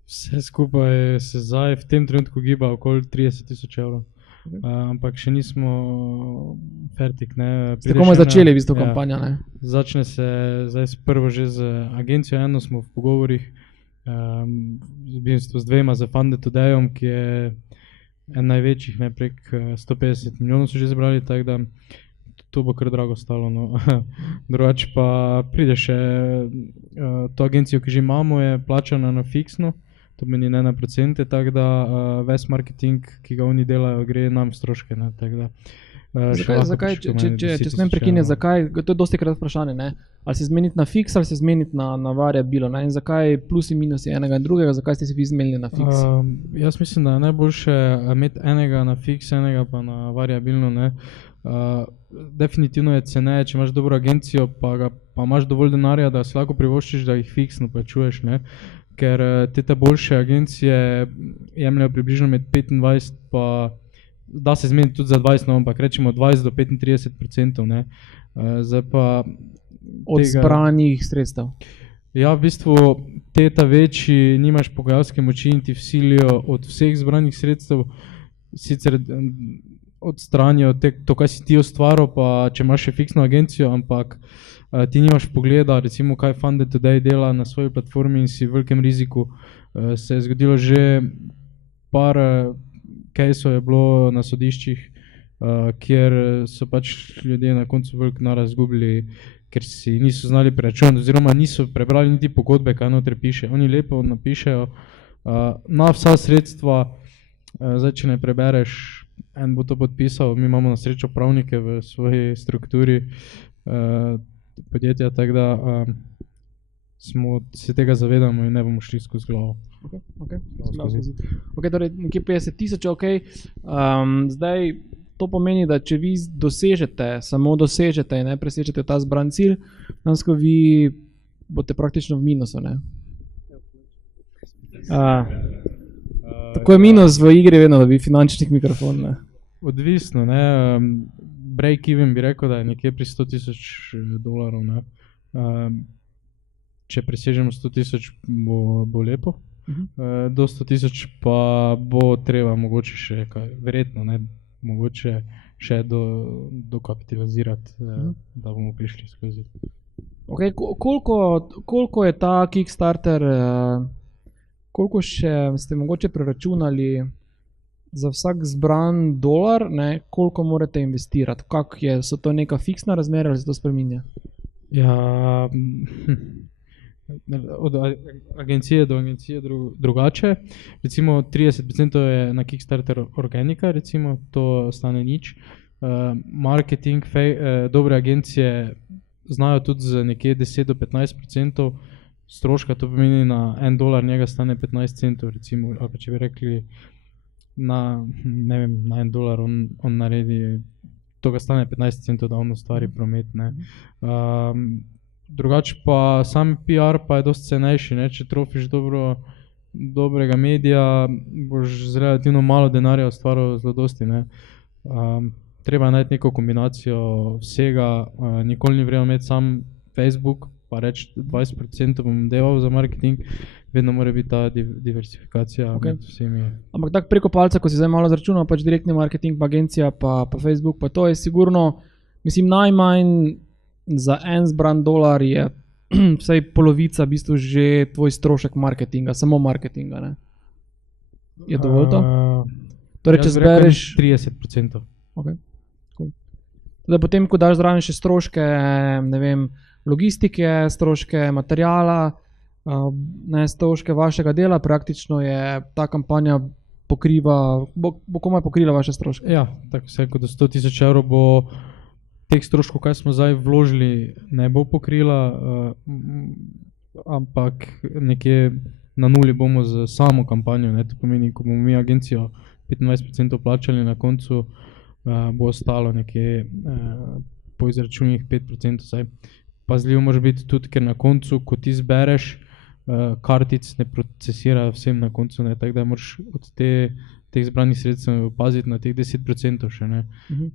Vse skupaj se zdaj v tem trenutku giba okoli 30.000 evrov. Ampak še nismo fertik, ne. Ste komaj začeli v bistvu kampanja, ne? Začne se zdaj prvo že z agencijo, eno smo v pogovorih, v bistvu z dvema, z Funded Todayom, ki je en največjih, ne, prek 150 milijonov so že zbrali, tako da to bo kar drago stalo, no. Drugače pa pride še, to agencijo, ki že imamo, je plačana na fiksno, to meni ne na procente, tako da ves marketing, ki ga oni delajo, gre nam stroške, ne, tako da. Zakaj, če smem prekinjati, zakaj, to je dosti krat vprašanje, ne, ali se zmeniti na fiks ali se zmeniti na variabilo, ne, in zakaj plusi minusi enega in drugega, zakaj ste se vi zmenili na fiks? Jaz mislim, da je najboljše imeti enega na fiks, enega pa na variabilno, ne. Definitivno je ceneje, če imaš dobro agencijo, pa imaš dovolj denarja, da si lahko privoščiš, da jih fiksno plačuješ, ne. Ker te boljše agencije jemljajo približno med 25, pa da se zmeniti tudi za 20, no, ampak rečemo 20 do 35%, ne. Zdaj pa od zbranih sredstev. Ja, v bistvu ta večji nimaš pogajalske moči in ti vsilijo od vseh zbranih sredstev, sicer odstranijo to, kaj si ti ustvaril, pa če imaš še fiksno agencijo, ampak ti nimaš pogleda, recimo kaj Funded Today dela na svoji platformi in si v velikem riziku. Se je zgodilo že par caseov je bilo na sodiščih, kjer so pač ljudje na koncu veliko denarja izgubili, ker si niso znali preračunati oziroma niso prebrali niti pogodbe, kaj noter piše. Oni lepo napišejo na vsa sredstva, zdaj če ne prebereš, en bo to podpisal, mi imamo na srečo pravnike v svoji strukturi podjetja, tako da se tega zavedamo in ne bomo šli skozi glavo. Okay, torej nekje 50,000, okay. Zdaj to pomeni, da če vi samo dosežete in ne presečete ta zbran cilj, dejansko vi boste praktično v minusu, ne? Tako je minus v igri vedno, da bi finančnih mikrofon, ne? Odvisno, ne. Break-even bi rekel, da je nekje pri $100,000, ne. Če presežemo 100,000, bo lepo. Do 100,000 pa bo treba mogoče še kaj, verjetno, ne, mogoče še dokapitalizirati, da bomo prišli skozi. Okay, koliko je ta Kickstarter, koliko še ste mogoče preračunali za vsak zbran dolar, ne, koliko morate investirati? So to neka fiksna razmera ali se to spreminja? Ja, od agencije do agencije drugače. Recimo 30% je na Kickstarter organika, recimo, to stane nič. Marketing, dobre agencije znajo tudi za nekje 10 do 15% stroška, to pomeni na $1 njega stane 15 centov, recimo, ali pa če bi rekli na $1 on naredi, to ga stane 15 centov, da on ustvari promet, ne. Drugače pa sam PR pa je dosti cenejši, ne, če trofiš dobrega medija, boš z relativno malo denarja ustvaril zelo dosti, ne. Treba najti neko kombinacijo vsega, nikoli ni vredno imeti sam Facebook, pa reči 20% bom delal za marketing, vedno mora biti ta diversifikacija med vsemi. Ampak tako preko palca, ko si zdaj malo zračunal, pač direktni marketing, pa agencija, pa Facebook, pa to je sigurno, mislim, najmanj za en zbran dolar je vsaj polovica v bistvu že tvoj strošek marketinga, samo marketinga, ne? Je dovolj to? Torej, če zbereš 30%. Okay. Cool. Zdaj, potem, ko daš zraven še stroške, ne vem, logistike, stroške materijala, stroške vašega dela, praktično je ta kampanja bo komaj pokrila vaše stroške. Ja, tako se kot do 100,000 € bo teh stroškov, kaj smo zdaj vložili, ne bo pokrila, ampak nekje na nuli bomo z samo kampanjo, ne, to pomeni, ko bomo mi agencijo 25% plačali, na koncu bo ostalo nekje po izračunih 5%, saj pazljivo može biti tudi, ker na koncu, ko ti zbereš, kartic ne procesira vsem na koncu, ne, tako da moraš od teh zbranih sredstev paziti na teh 10% še, ne,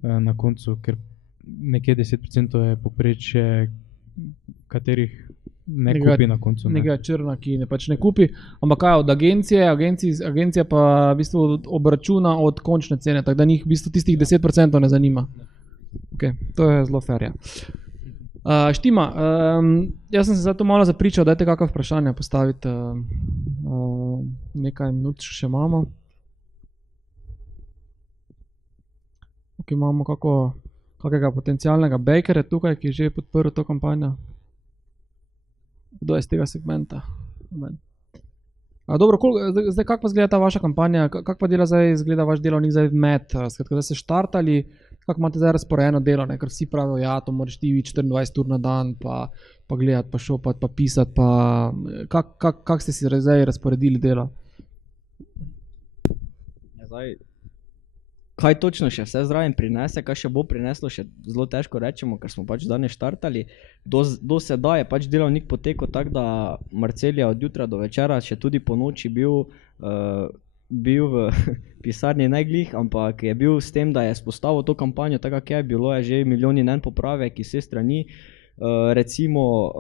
na koncu, ker nekje 10% je poprečje, katerih ne kupi na koncu. Nekega črna, ki pač ne kupi, ampak kaj od agencija pa v bistvu obračuna od končne cene, tako da njih v bistvu tistih 10% ne zanima. Ok, to je zelo fair, ja. Štima, jaz sem se zdaj to malo zapričal, dajte kakva vprašanja postaviti, nekaj minut še imamo. Ok, imamo kakega potencialnega bakerja tukaj, ki je že podprl to kampanjo. Kdo je z tega segmenta? Dobro, zdaj kako pa izgleda ta vaša kampanja, kako pa izgleda vaš delovnik zdaj med, skratka, da ste štartali, kako imate zdaj razporejeno delo, ne? Ker vsi pravijo, ja, to moraš ti 24 ur na dan, pa gledati, pa šopati, pa pisati, pa kako ste si zdaj razporedili delo? Ja, zdaj, kaj točno še vse zraven prinese, kaj še bo prineslo, še zelo težko rečemo, ker smo pač danes štartali. Do sedaj je pač delovnik potekal tako, da Marcel je od jutra do večera, še tudi po noči bil v pisarni neglih, ampak je bil s tem, da je spostavil to kampanjo, tako kak je, bilo je že milijoni en popravek iz vse strani. Recimo,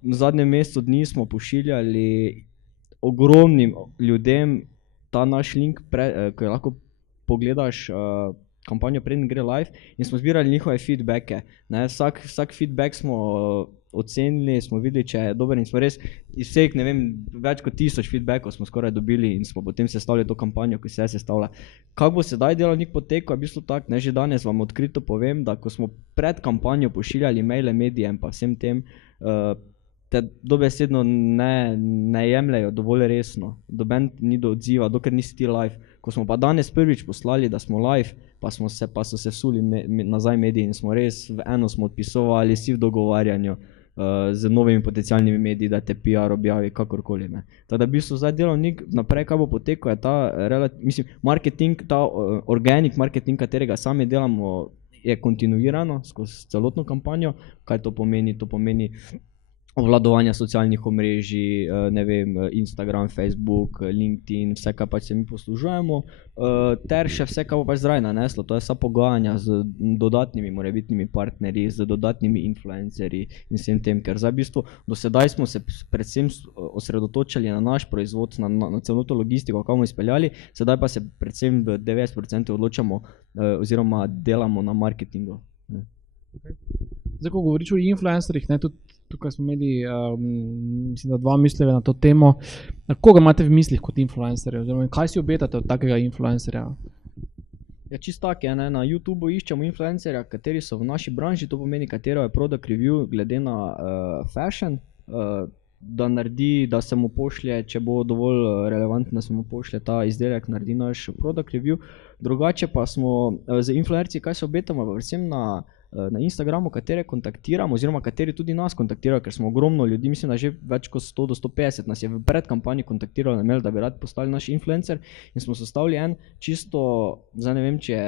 v zadnjem mesecu dni smo pošiljali ogromnim ljudem ta naš link, ko je lahko pogledaš kampanjo preden gre live in smo zbirali njihove feedbacke. Vsak feedback smo ocenili, smo videli, če je dober in smo res iz vseh, ne vem, več kot 1000 feedbackov smo skoraj dobili in smo potem sestavili to kampanjo, ki se je sestavila. Kako bo sedaj delovnik potekal, je v bistvu tak, ne, že danes vam odkrito povem, da ko smo pred kampanjo pošiljali maile medijem pa vsem tem, te dobesedno ne jemljajo dovolj resno, doben ni do odziva, dokler nisi ti live. Ko smo pa danes prvič poslali, da smo live, pa so se vsuli nazaj mediji in smo res v eno smo odpisovali, si v dogovarjanju. z novimi potencialnimi mediji, da te PR objavi, kakorkoli. Ne. Tako da v bistvu zdaj delovnik naprej, kaj bo potekal, je ta marketing, ta organic marketing, katerega sami delamo, je kontinuirano skozi celotno kampanjo. Kaj to pomeni? To pomeni obvladovanja socialnih omrežij, ne vem, Instagram, Facebook, LinkedIn, vse, kar pač se mi poslužujemo, ter še vse, kar bo pač zraven naneslo, to je vsa pogajanja z dodatnimi morebitnimi partnerji, z dodatnimi influencerji in vsem tem, ker zdaj v bistvu do sedaj smo se predvsem osredotočali na naš proizvod, na celotno logistiko, kako bomo izpeljali, sedaj pa se predvsem v 90% odločamo oziroma delamo na marketingu. Zdaj, ko govoriš o influencerjih, tudi tukaj smo imeli, mislim, da 2 misleve na to temo. Koga imate v mislih kot influencerja? Oziroma, kaj si obetate od takega influencerja? Ja, čisto tako je, ne? Na YouTubeu iščemo influencerja, kateri so v naši branži, to pomeni, katero je product review glede na fashion, da naredi, da se mu pošlje, če bo dovolj relevantno, da se mu pošlje ta izdelek, naredi naš product review. Drugače pa smo z influencerji, kaj se obetamo, predvsem na Instagramu, katere kontaktiramo, oziroma kateri tudi nas kontaktirajo, ker smo ogromno ljudi, mislim, da že več kot 100 do 150 nas je v predkampanji kontaktiralo na mail, da bi rad postali naš influencer, in smo sestavili en čisto, zdaj ne vem, če je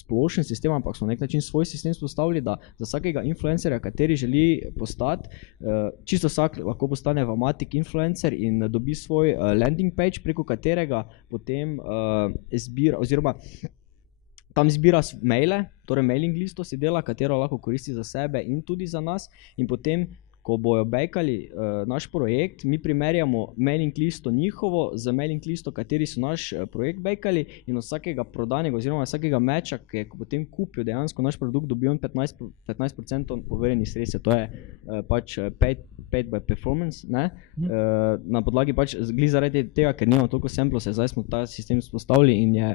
splošen sistem, ampak smo na nek način svoj sistem postavili, da za vsakega influencerja, kateri želi postati, čisto vsak lahko postane Vamatic influencer in dobi svoj landing page, preko katerega potem zbira, oziroma tam zbira maile, torej mailing listo si dela, katero lahko koristi za sebe in tudi za nas, in potem, ko bojo bejkali naš projekt, mi primerjamo mailing listo njihovo z mailing listo, kateri so naš projekt bejkali, in od vsakega prodanega oziroma vsakega meča, ki je potem kupil dejansko naš produkt, dobi on 15% poverjenih sredstev. To je pač paid by performance, ne? Na podlagi pač glih zaradi tega, ker nimamo toliko samplov, zdaj smo ta sistem spostavili in je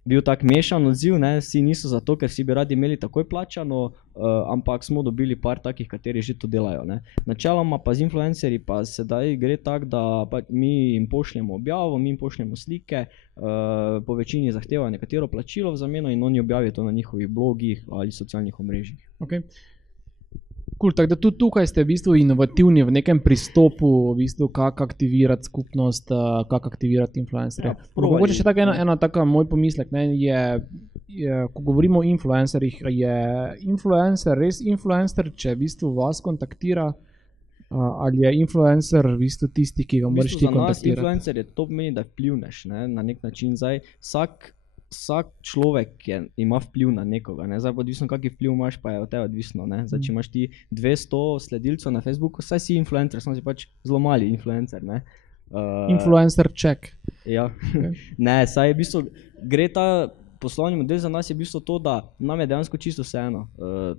bil tak mešan odziv, ne, vsi niso zato, ker vsi bi radi imeli takoj plačano, ampak smo dobili par takih, kateri že to delajo, ne. Načeloma pa z influencerji pa sedaj gre tako, da pa mi jim pošljemo objavo, mi jim pošljemo slike, po večini zahtevajo nekatero plačilo v zameno in oni objavijo to na njihovih blogih ali socialnih omrežjih. Okay. Cool, tako da tudi tukaj ste v bistvu inovativni v nekem pristopu, v bistvu, kako aktivirati skupnost, kako aktivirati influencerje. Mogoče še tako ena taka moj pomislek, ne, ko govorimo o influencerjih, je influencer res influencer, če v bistvu vas kontaktira, ali je influencer v bistvu tisti, ki ga moraš ti kontaktirati? Za nas influencer je to pomeni, da vplivneš, ne, na nek način. Zdaj, vsak človek ima vpliv na nekoga, ne? Zdaj pa odvisno, kakšen vpliv imaš, pa je od tebe odvisno. Ne? Zdaj, če imaš ti 200 sledilcev na Facebooku, saj si influencer, samo si pač zelo mali influencer. Ne? Influencer check. Ja, ne, saj v bistvu gre ta poslovni model za nas je v bistvu to, da nam je dejansko čisto vseeno.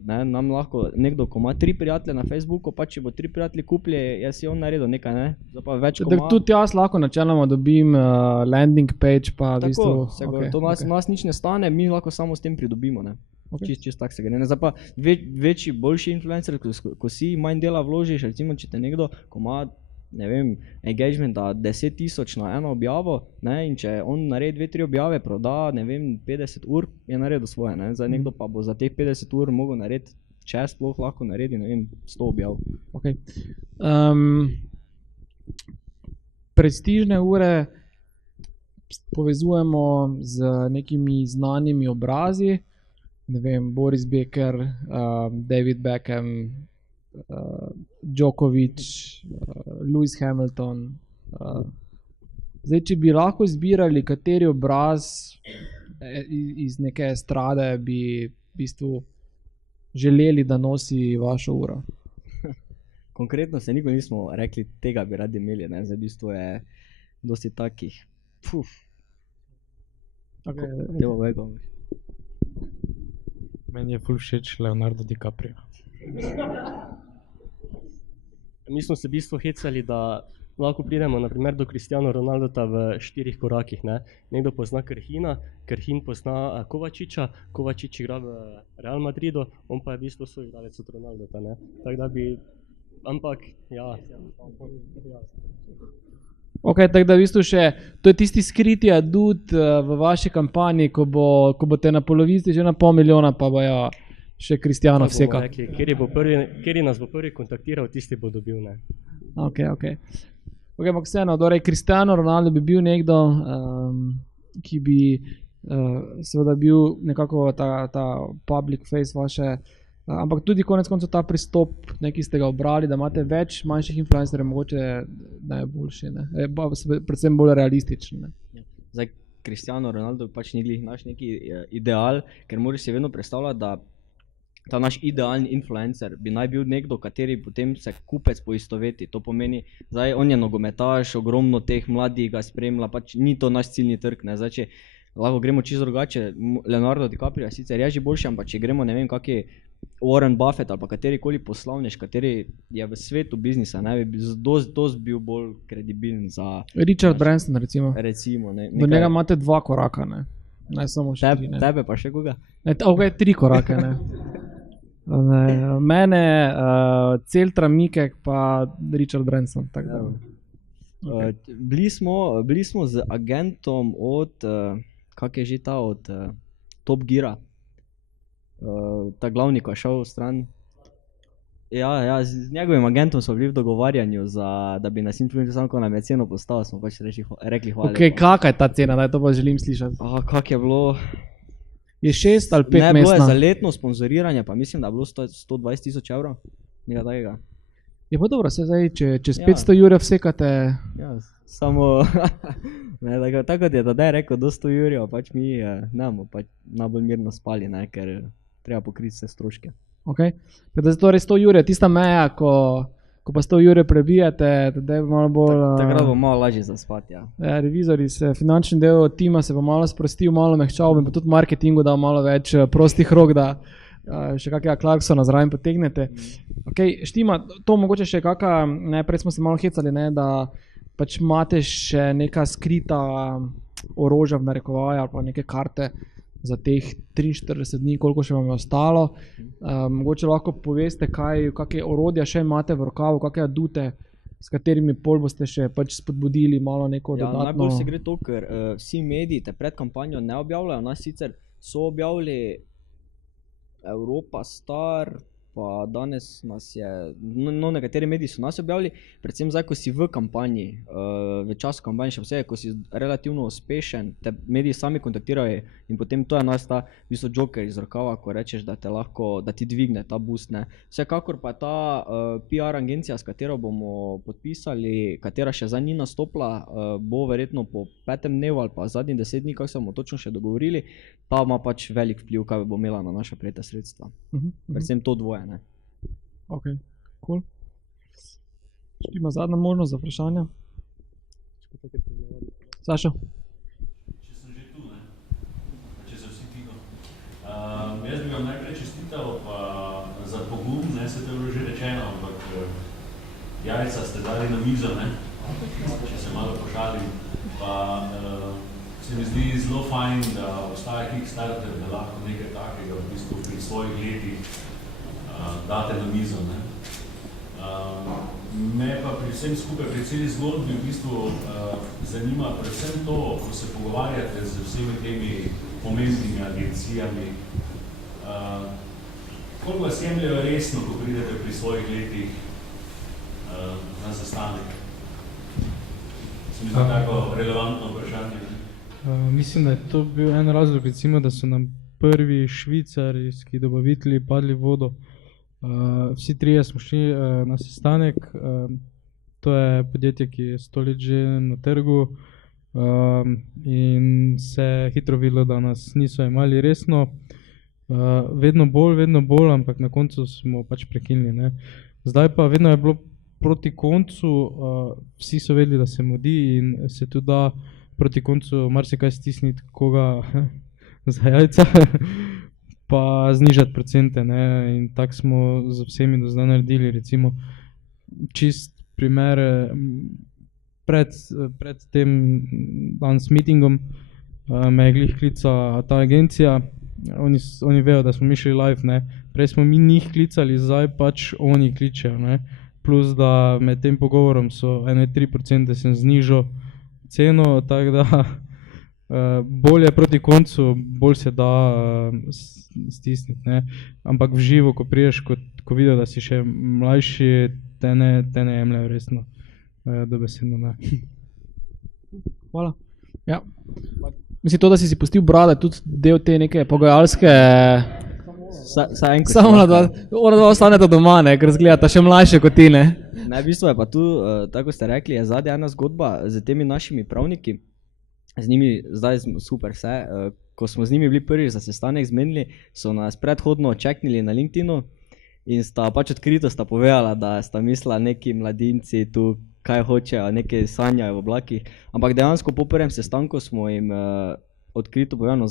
Nam lahko nekdo, ko ima 3 prijatelje na Facebooku, pa če bo 3 prijatelji kupili, je si on naredil nekaj, ne? Pa več, tudi jaz lahko načeloma dobim landing page, pa v bistvu... Tako, to nas nič ne stane, mi lahko samo s tem pridobimo, ne? Čist tak se gre. Zdaj pa večji, boljši influencer, ko si manj dela vložiš, recimo, če te nekdo, ko ima, ne vem, engagementa 10,000 na eno objavo, ne, in če on naredi 2-3 objave, proda, ne vem, 50 ur, je naredil svoje, ne, zdaj nekdo pa bo za teh 50 ur mogel narediti, če sploh lahko naredi, ne vem, 100 objav. Okay. Prestižne ure povezujemo z nekimi znanimi obrazi, ne vem, Boris Becker, David Beckham, Djokovic, Lewis Hamilton. Zdaj, če bi lahko izbirali, kateri obraz iz neke estrade bi v bistvu želeli, da nosi vašo uro? Konkretno se nikoli nismo rekli, tega bi radi imeli, ne? Zdaj v bistvu je dosti takih. Meni je ful všeč Leonardo DiCaprio. Mi smo se v bistvu hecali, da lahko pridemo na primer do Cristiano Ronaldota v 4 korakih. Ne? Nekdo pozna Krhina, Krhin pozna Kovačiča, Kovačič igra v Real Madridu, on pa je v bistvu soigralec od Ronaldota. Ne? Tak da bi, ampak, ja. Ok, tako da v bistvu še, to je tisti skriti adut v vaši kampanji, ko boste na polovici že na $500,000, pa bojo še Cristiano Bomo vseka. rekli, kjer nas bo prvi kontaktiral, tisti bo dobil, ne. Ok. Ampak vseeno, torej Cristiano Ronaldo bi bil nekdo, ki bi seveda bil nekako ta public face vaše, ampak tudi konec koncev ta pristop, ki ste ga obrali, da imate več manjših influencerjev, mogoče najboljši, predvsem bolj realistični. Zdaj, Cristiano Ronaldo pač ni glih naš neki ideal, ker moraš si vedno predstavljati, da ta naš idealni influencer bi naj bil nekdo, kateri potem se kupec poistoveti. To pomeni, zdaj on je nogometaš, ogromno teh mladih ga spremlja, pač ni to naš ciljni trg, ne, zdaj če lahko gremo čisto drugače, Leonardo DiCaprio sicer je že boljši, ampak če gremo, ne vem, kak je Warren Buffett ali pa katerikoli poslovnež, kateri je v svetu biznisa, ne, bi dost bil bolj kredibilen za... Richard Branson recimo. Do njega imate 2 koraka, ne samo 4, ne. Tebe pa še koga? Ne, 3 korake, ne. Mene, Celtra Mikek pa Richard Branson, tako da. Bili smo z agentom od, kak je že ta, od Top Geara, ta glavni, ko je šel stran. Ja, z njegovim agentom smo bili v dogovarjanju, da bi nas influencer, samo ko nam je ceno postavil, smo pač rekli hvala. Ok, kaka je ta cena, da to pa želim slišati? Kak je bilo? Je 6 ali 5 mestna? Ne, bilo je za letno sponzoriranje, pa mislim, da je bilo 120,000 evrov, nekaj takega. Je pa dobro, se zdaj, če čez 500 jurjev vsekate... Ja, samo, tako kot je tadej rekel, do 100 jurjev, pač mi ne bomo pač najbolj mirno spali, ne, ker treba pokriti vse stroške. Ok, da torej 100 jurjev, tista meja, ko pa 100 jurjev prebijate, da je malo bolj... Takrat bo malo lažje zaspati, ja. Revizori se, finančni del tima se bo malo sprostil, malo mehčal, in pa tudi marketingu dal malo več prostih rok, da še kakega Clarksona zraven potegnete. Ok, Štima, to mogoče še kakšna, najprej smo se malo hecali, ne, da pač imate še neka skrita orožja v narekovaj ali pa neke karte za teh 43 dni, koliko še vam je ostalo. Mogoče lahko poveste, kakšne orodja še imate v rokavu, kakšne adute, s katerimi pol boste še pač spodbudili malo neko dodatno... Ja, najbolj se gre to, ker vsi mediji te pred kampanjo ne objavljajo, nas sicer so objavili Europa Star, pa danes nas je, nekateri mediji so nas objavili, predvsem zdaj, ko si v kampanji, v času kampanje, še vse, ko si relativno uspešen, te mediji sami kontaktirajo in potem to je nas ta v bistvu joker iz rokava, ko rečeš, da te lahko, da ti dvigne ta boost, ne. Vsekakor pa ta PR agencija, s katero bomo podpisali, katera še zdaj ni nastopila, bo verjetno po 5. dnevu ali pa zadnjih 10 dni, kako se bomo točno še dogovorili, ta ima pač velik vpliv, kaj bo imela na naša prejeta sredstva. Predvsem to dvoje. Ne. Ok, cool. Štima zadnja možnost za vprašanja. Sašo? Če sem že tu, ne? Če se vsi tiho. Jaz bi vam najprej čestital za pogum, ne, se to je bilo že rečeno, ampak jajca ste dali na mizo, ne? Če se malo pošalim. Pa se mi zdi zelo fajn, da obstaja Kickstarter, da lahko nekaj takega v bistvu pri svojih letih date na mizo, ne. Me pa pri vsem skupaj, pri celi zgodbi v bistvu zanima predvsem to, ko se pogovarjate z vsemi temi pomembnimi agencijami, koliko vas jemljajo resno, ko pridete pri svojih letih na sestanek? Se mi zdi tako relevantno vprašanje. Mislim, da je to bil en razlog, recimo, da so nam prvi švicarski dobavitelji padli v vodo. Vsi trije smo šli na sestanek, to je podjetje, ki je 100 let že na trgu in se je hitro videlo, da nas niso imeli resno. Vedno bolj, ampak na koncu smo pač prekinili, ne. Zdaj pa vedno je bilo proti koncu, vsi so vedeli, da se mudi in se tudi da proti koncu marsikaj stisniti koga za jajca. Pa znižati procente, ne, in tako smo z vsemi do zdaj naredili, recimo, čist primer, pred tem danes meetingom me je glih klicala ta agencija, oni vejo, da smo mi šli live, ne, prej smo mi njih klicali, zdaj pač oni kličejo, ne, plus da med tem pogovorom so 3% sem znižal ceno, tako da bolje proti koncu, bolj se da stisniti, ne. Ampak v živo, ko priješ, ko vidijo, da si še mlajši, te ne jemljajo resno, dobesedno ne. Hvala. Ja. Mislim, to, da si pustil brade, tudi del te neke pogajalske... Samo na dva, ona dva ostaneta doma, ne, ker zgledata še mlajše kot ti, ne. Ne, v bistvu je pa tu, tako ste rekli, je zadnja ena zgodba z temi našimi pravniki. Z njimi zdaj super vse. Ko smo z njimi bili prvič za sestanek zmenili, so nas predhodno čeknili na LinkedInu in sta pač odkrito sta povedala, da sta mislila neki mladinci tu, kaj hočejo, nekaj sanjajo v oblakih. Ampak dejansko po prvem sestanku smo jim odkrito povedano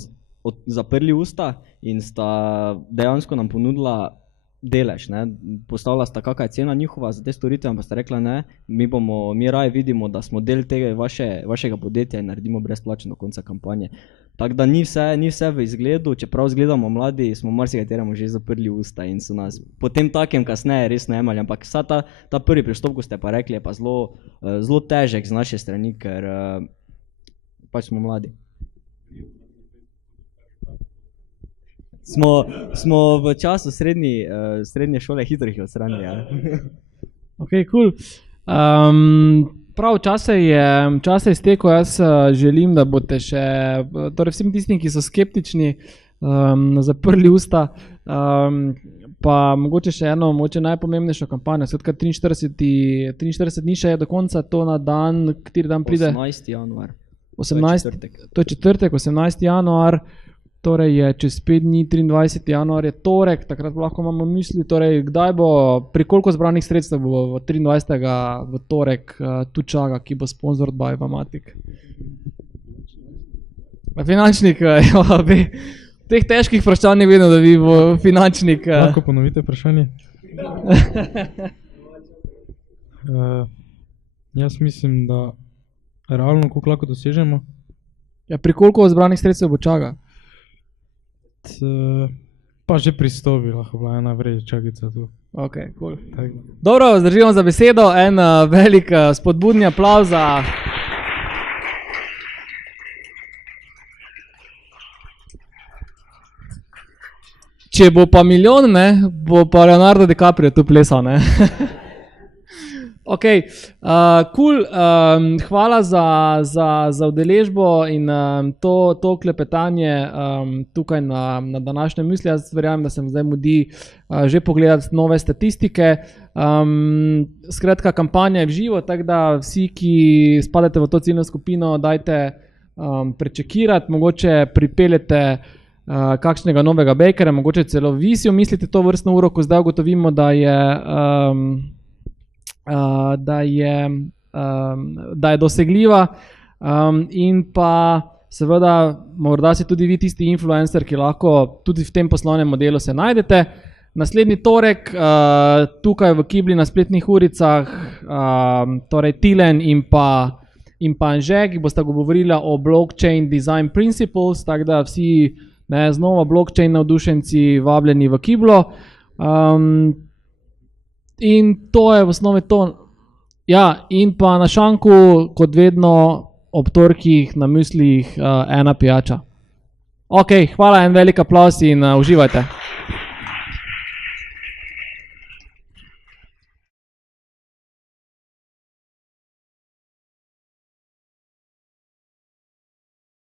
zaprli usta in sta dejansko nam ponudila delež, ne. Postavila sta kakva je cena njihova za te storitve, ampak sta rekla ne, mi raje vidimo, da smo del tega vašega podjetja in naredimo brezplačno do konca kampanje. Tako da ni vse v izgledu, čeprav izgledamo mladi, smo marsikateremu že zaprli usta in so nas potem takem kasneje resno jemali, ampak vsa ta prvi pristop, ko ste pa rekli, je pa zelo težek z naše strani, ker pač smo mladi. Smo v času srednje šole hitro jih odstranili, ja. Ok, cool. Prav, čas je iztekel, jaz želim, da boste še, torej vsem tistim, ki so skeptični, zaprli usta, pa mogoče še eno, mogoče najpomembnejšo kampanjo, skratka 43 dni še je do konca, to na dan, kateri dan pride? 18. januar. 18, to je četrtek, 18. januar. Torej je čez 5 dni, 23. januar je torek, takrat lahko imamo misli, torej kdaj bo, pri koliko zbranih sredstev bo v 23. v torek tu Čaga, ki bo sponsored by Vamatic. Finančnik, v teh težkih vprašanjih vedno, da bi bo finančnik. Lahko ponovite vprašanje? Jaz mislim, da realno koliko lahko dosežemo. Ja, pri koliko zbranih sredstev bo Čaga? Pa že pristopi, lahko bila ena vređa Čagica tu. Ok, cool. Dobro, zdržimo za besedo, en velik spodbudni aplavz za... Če bo pa milijon, ne, bo pa Leonardo DiCaprio tu plesal, ne. Ok, cool, hvala za udeležbo in to klepetanje tukaj na današnje misli. Jaz verjamem, da sem zdaj mudi že pogledati nove statistike. Skratka, kampanja je v živo, tako da vsi, ki spadate v to ciljno skupino, dajte prečekirati, mogoče pripeljete kakšnega novega bakera, mogoče celo vi si omislite to vrstno uro, ko zdaj ugotovimo, da je dosegljiva in pa seveda morda si tudi vi tisti influencer, ki lahko tudi v tem poslovnem modelu se najdete. Naslednji torek tukaj v Kibli na spletnih uricah, torej Tilen in pa Anže, ki bosta govorila o blockchain design principles, tako da vsi znova blockchain navdušenci vabljeni v Kiblo. In to je v osnovi to. Ja, in pa na šanku, kot vedno, ob torkih na mislih ena pijača. Ok, hvala, en velik aplavz in uživajte.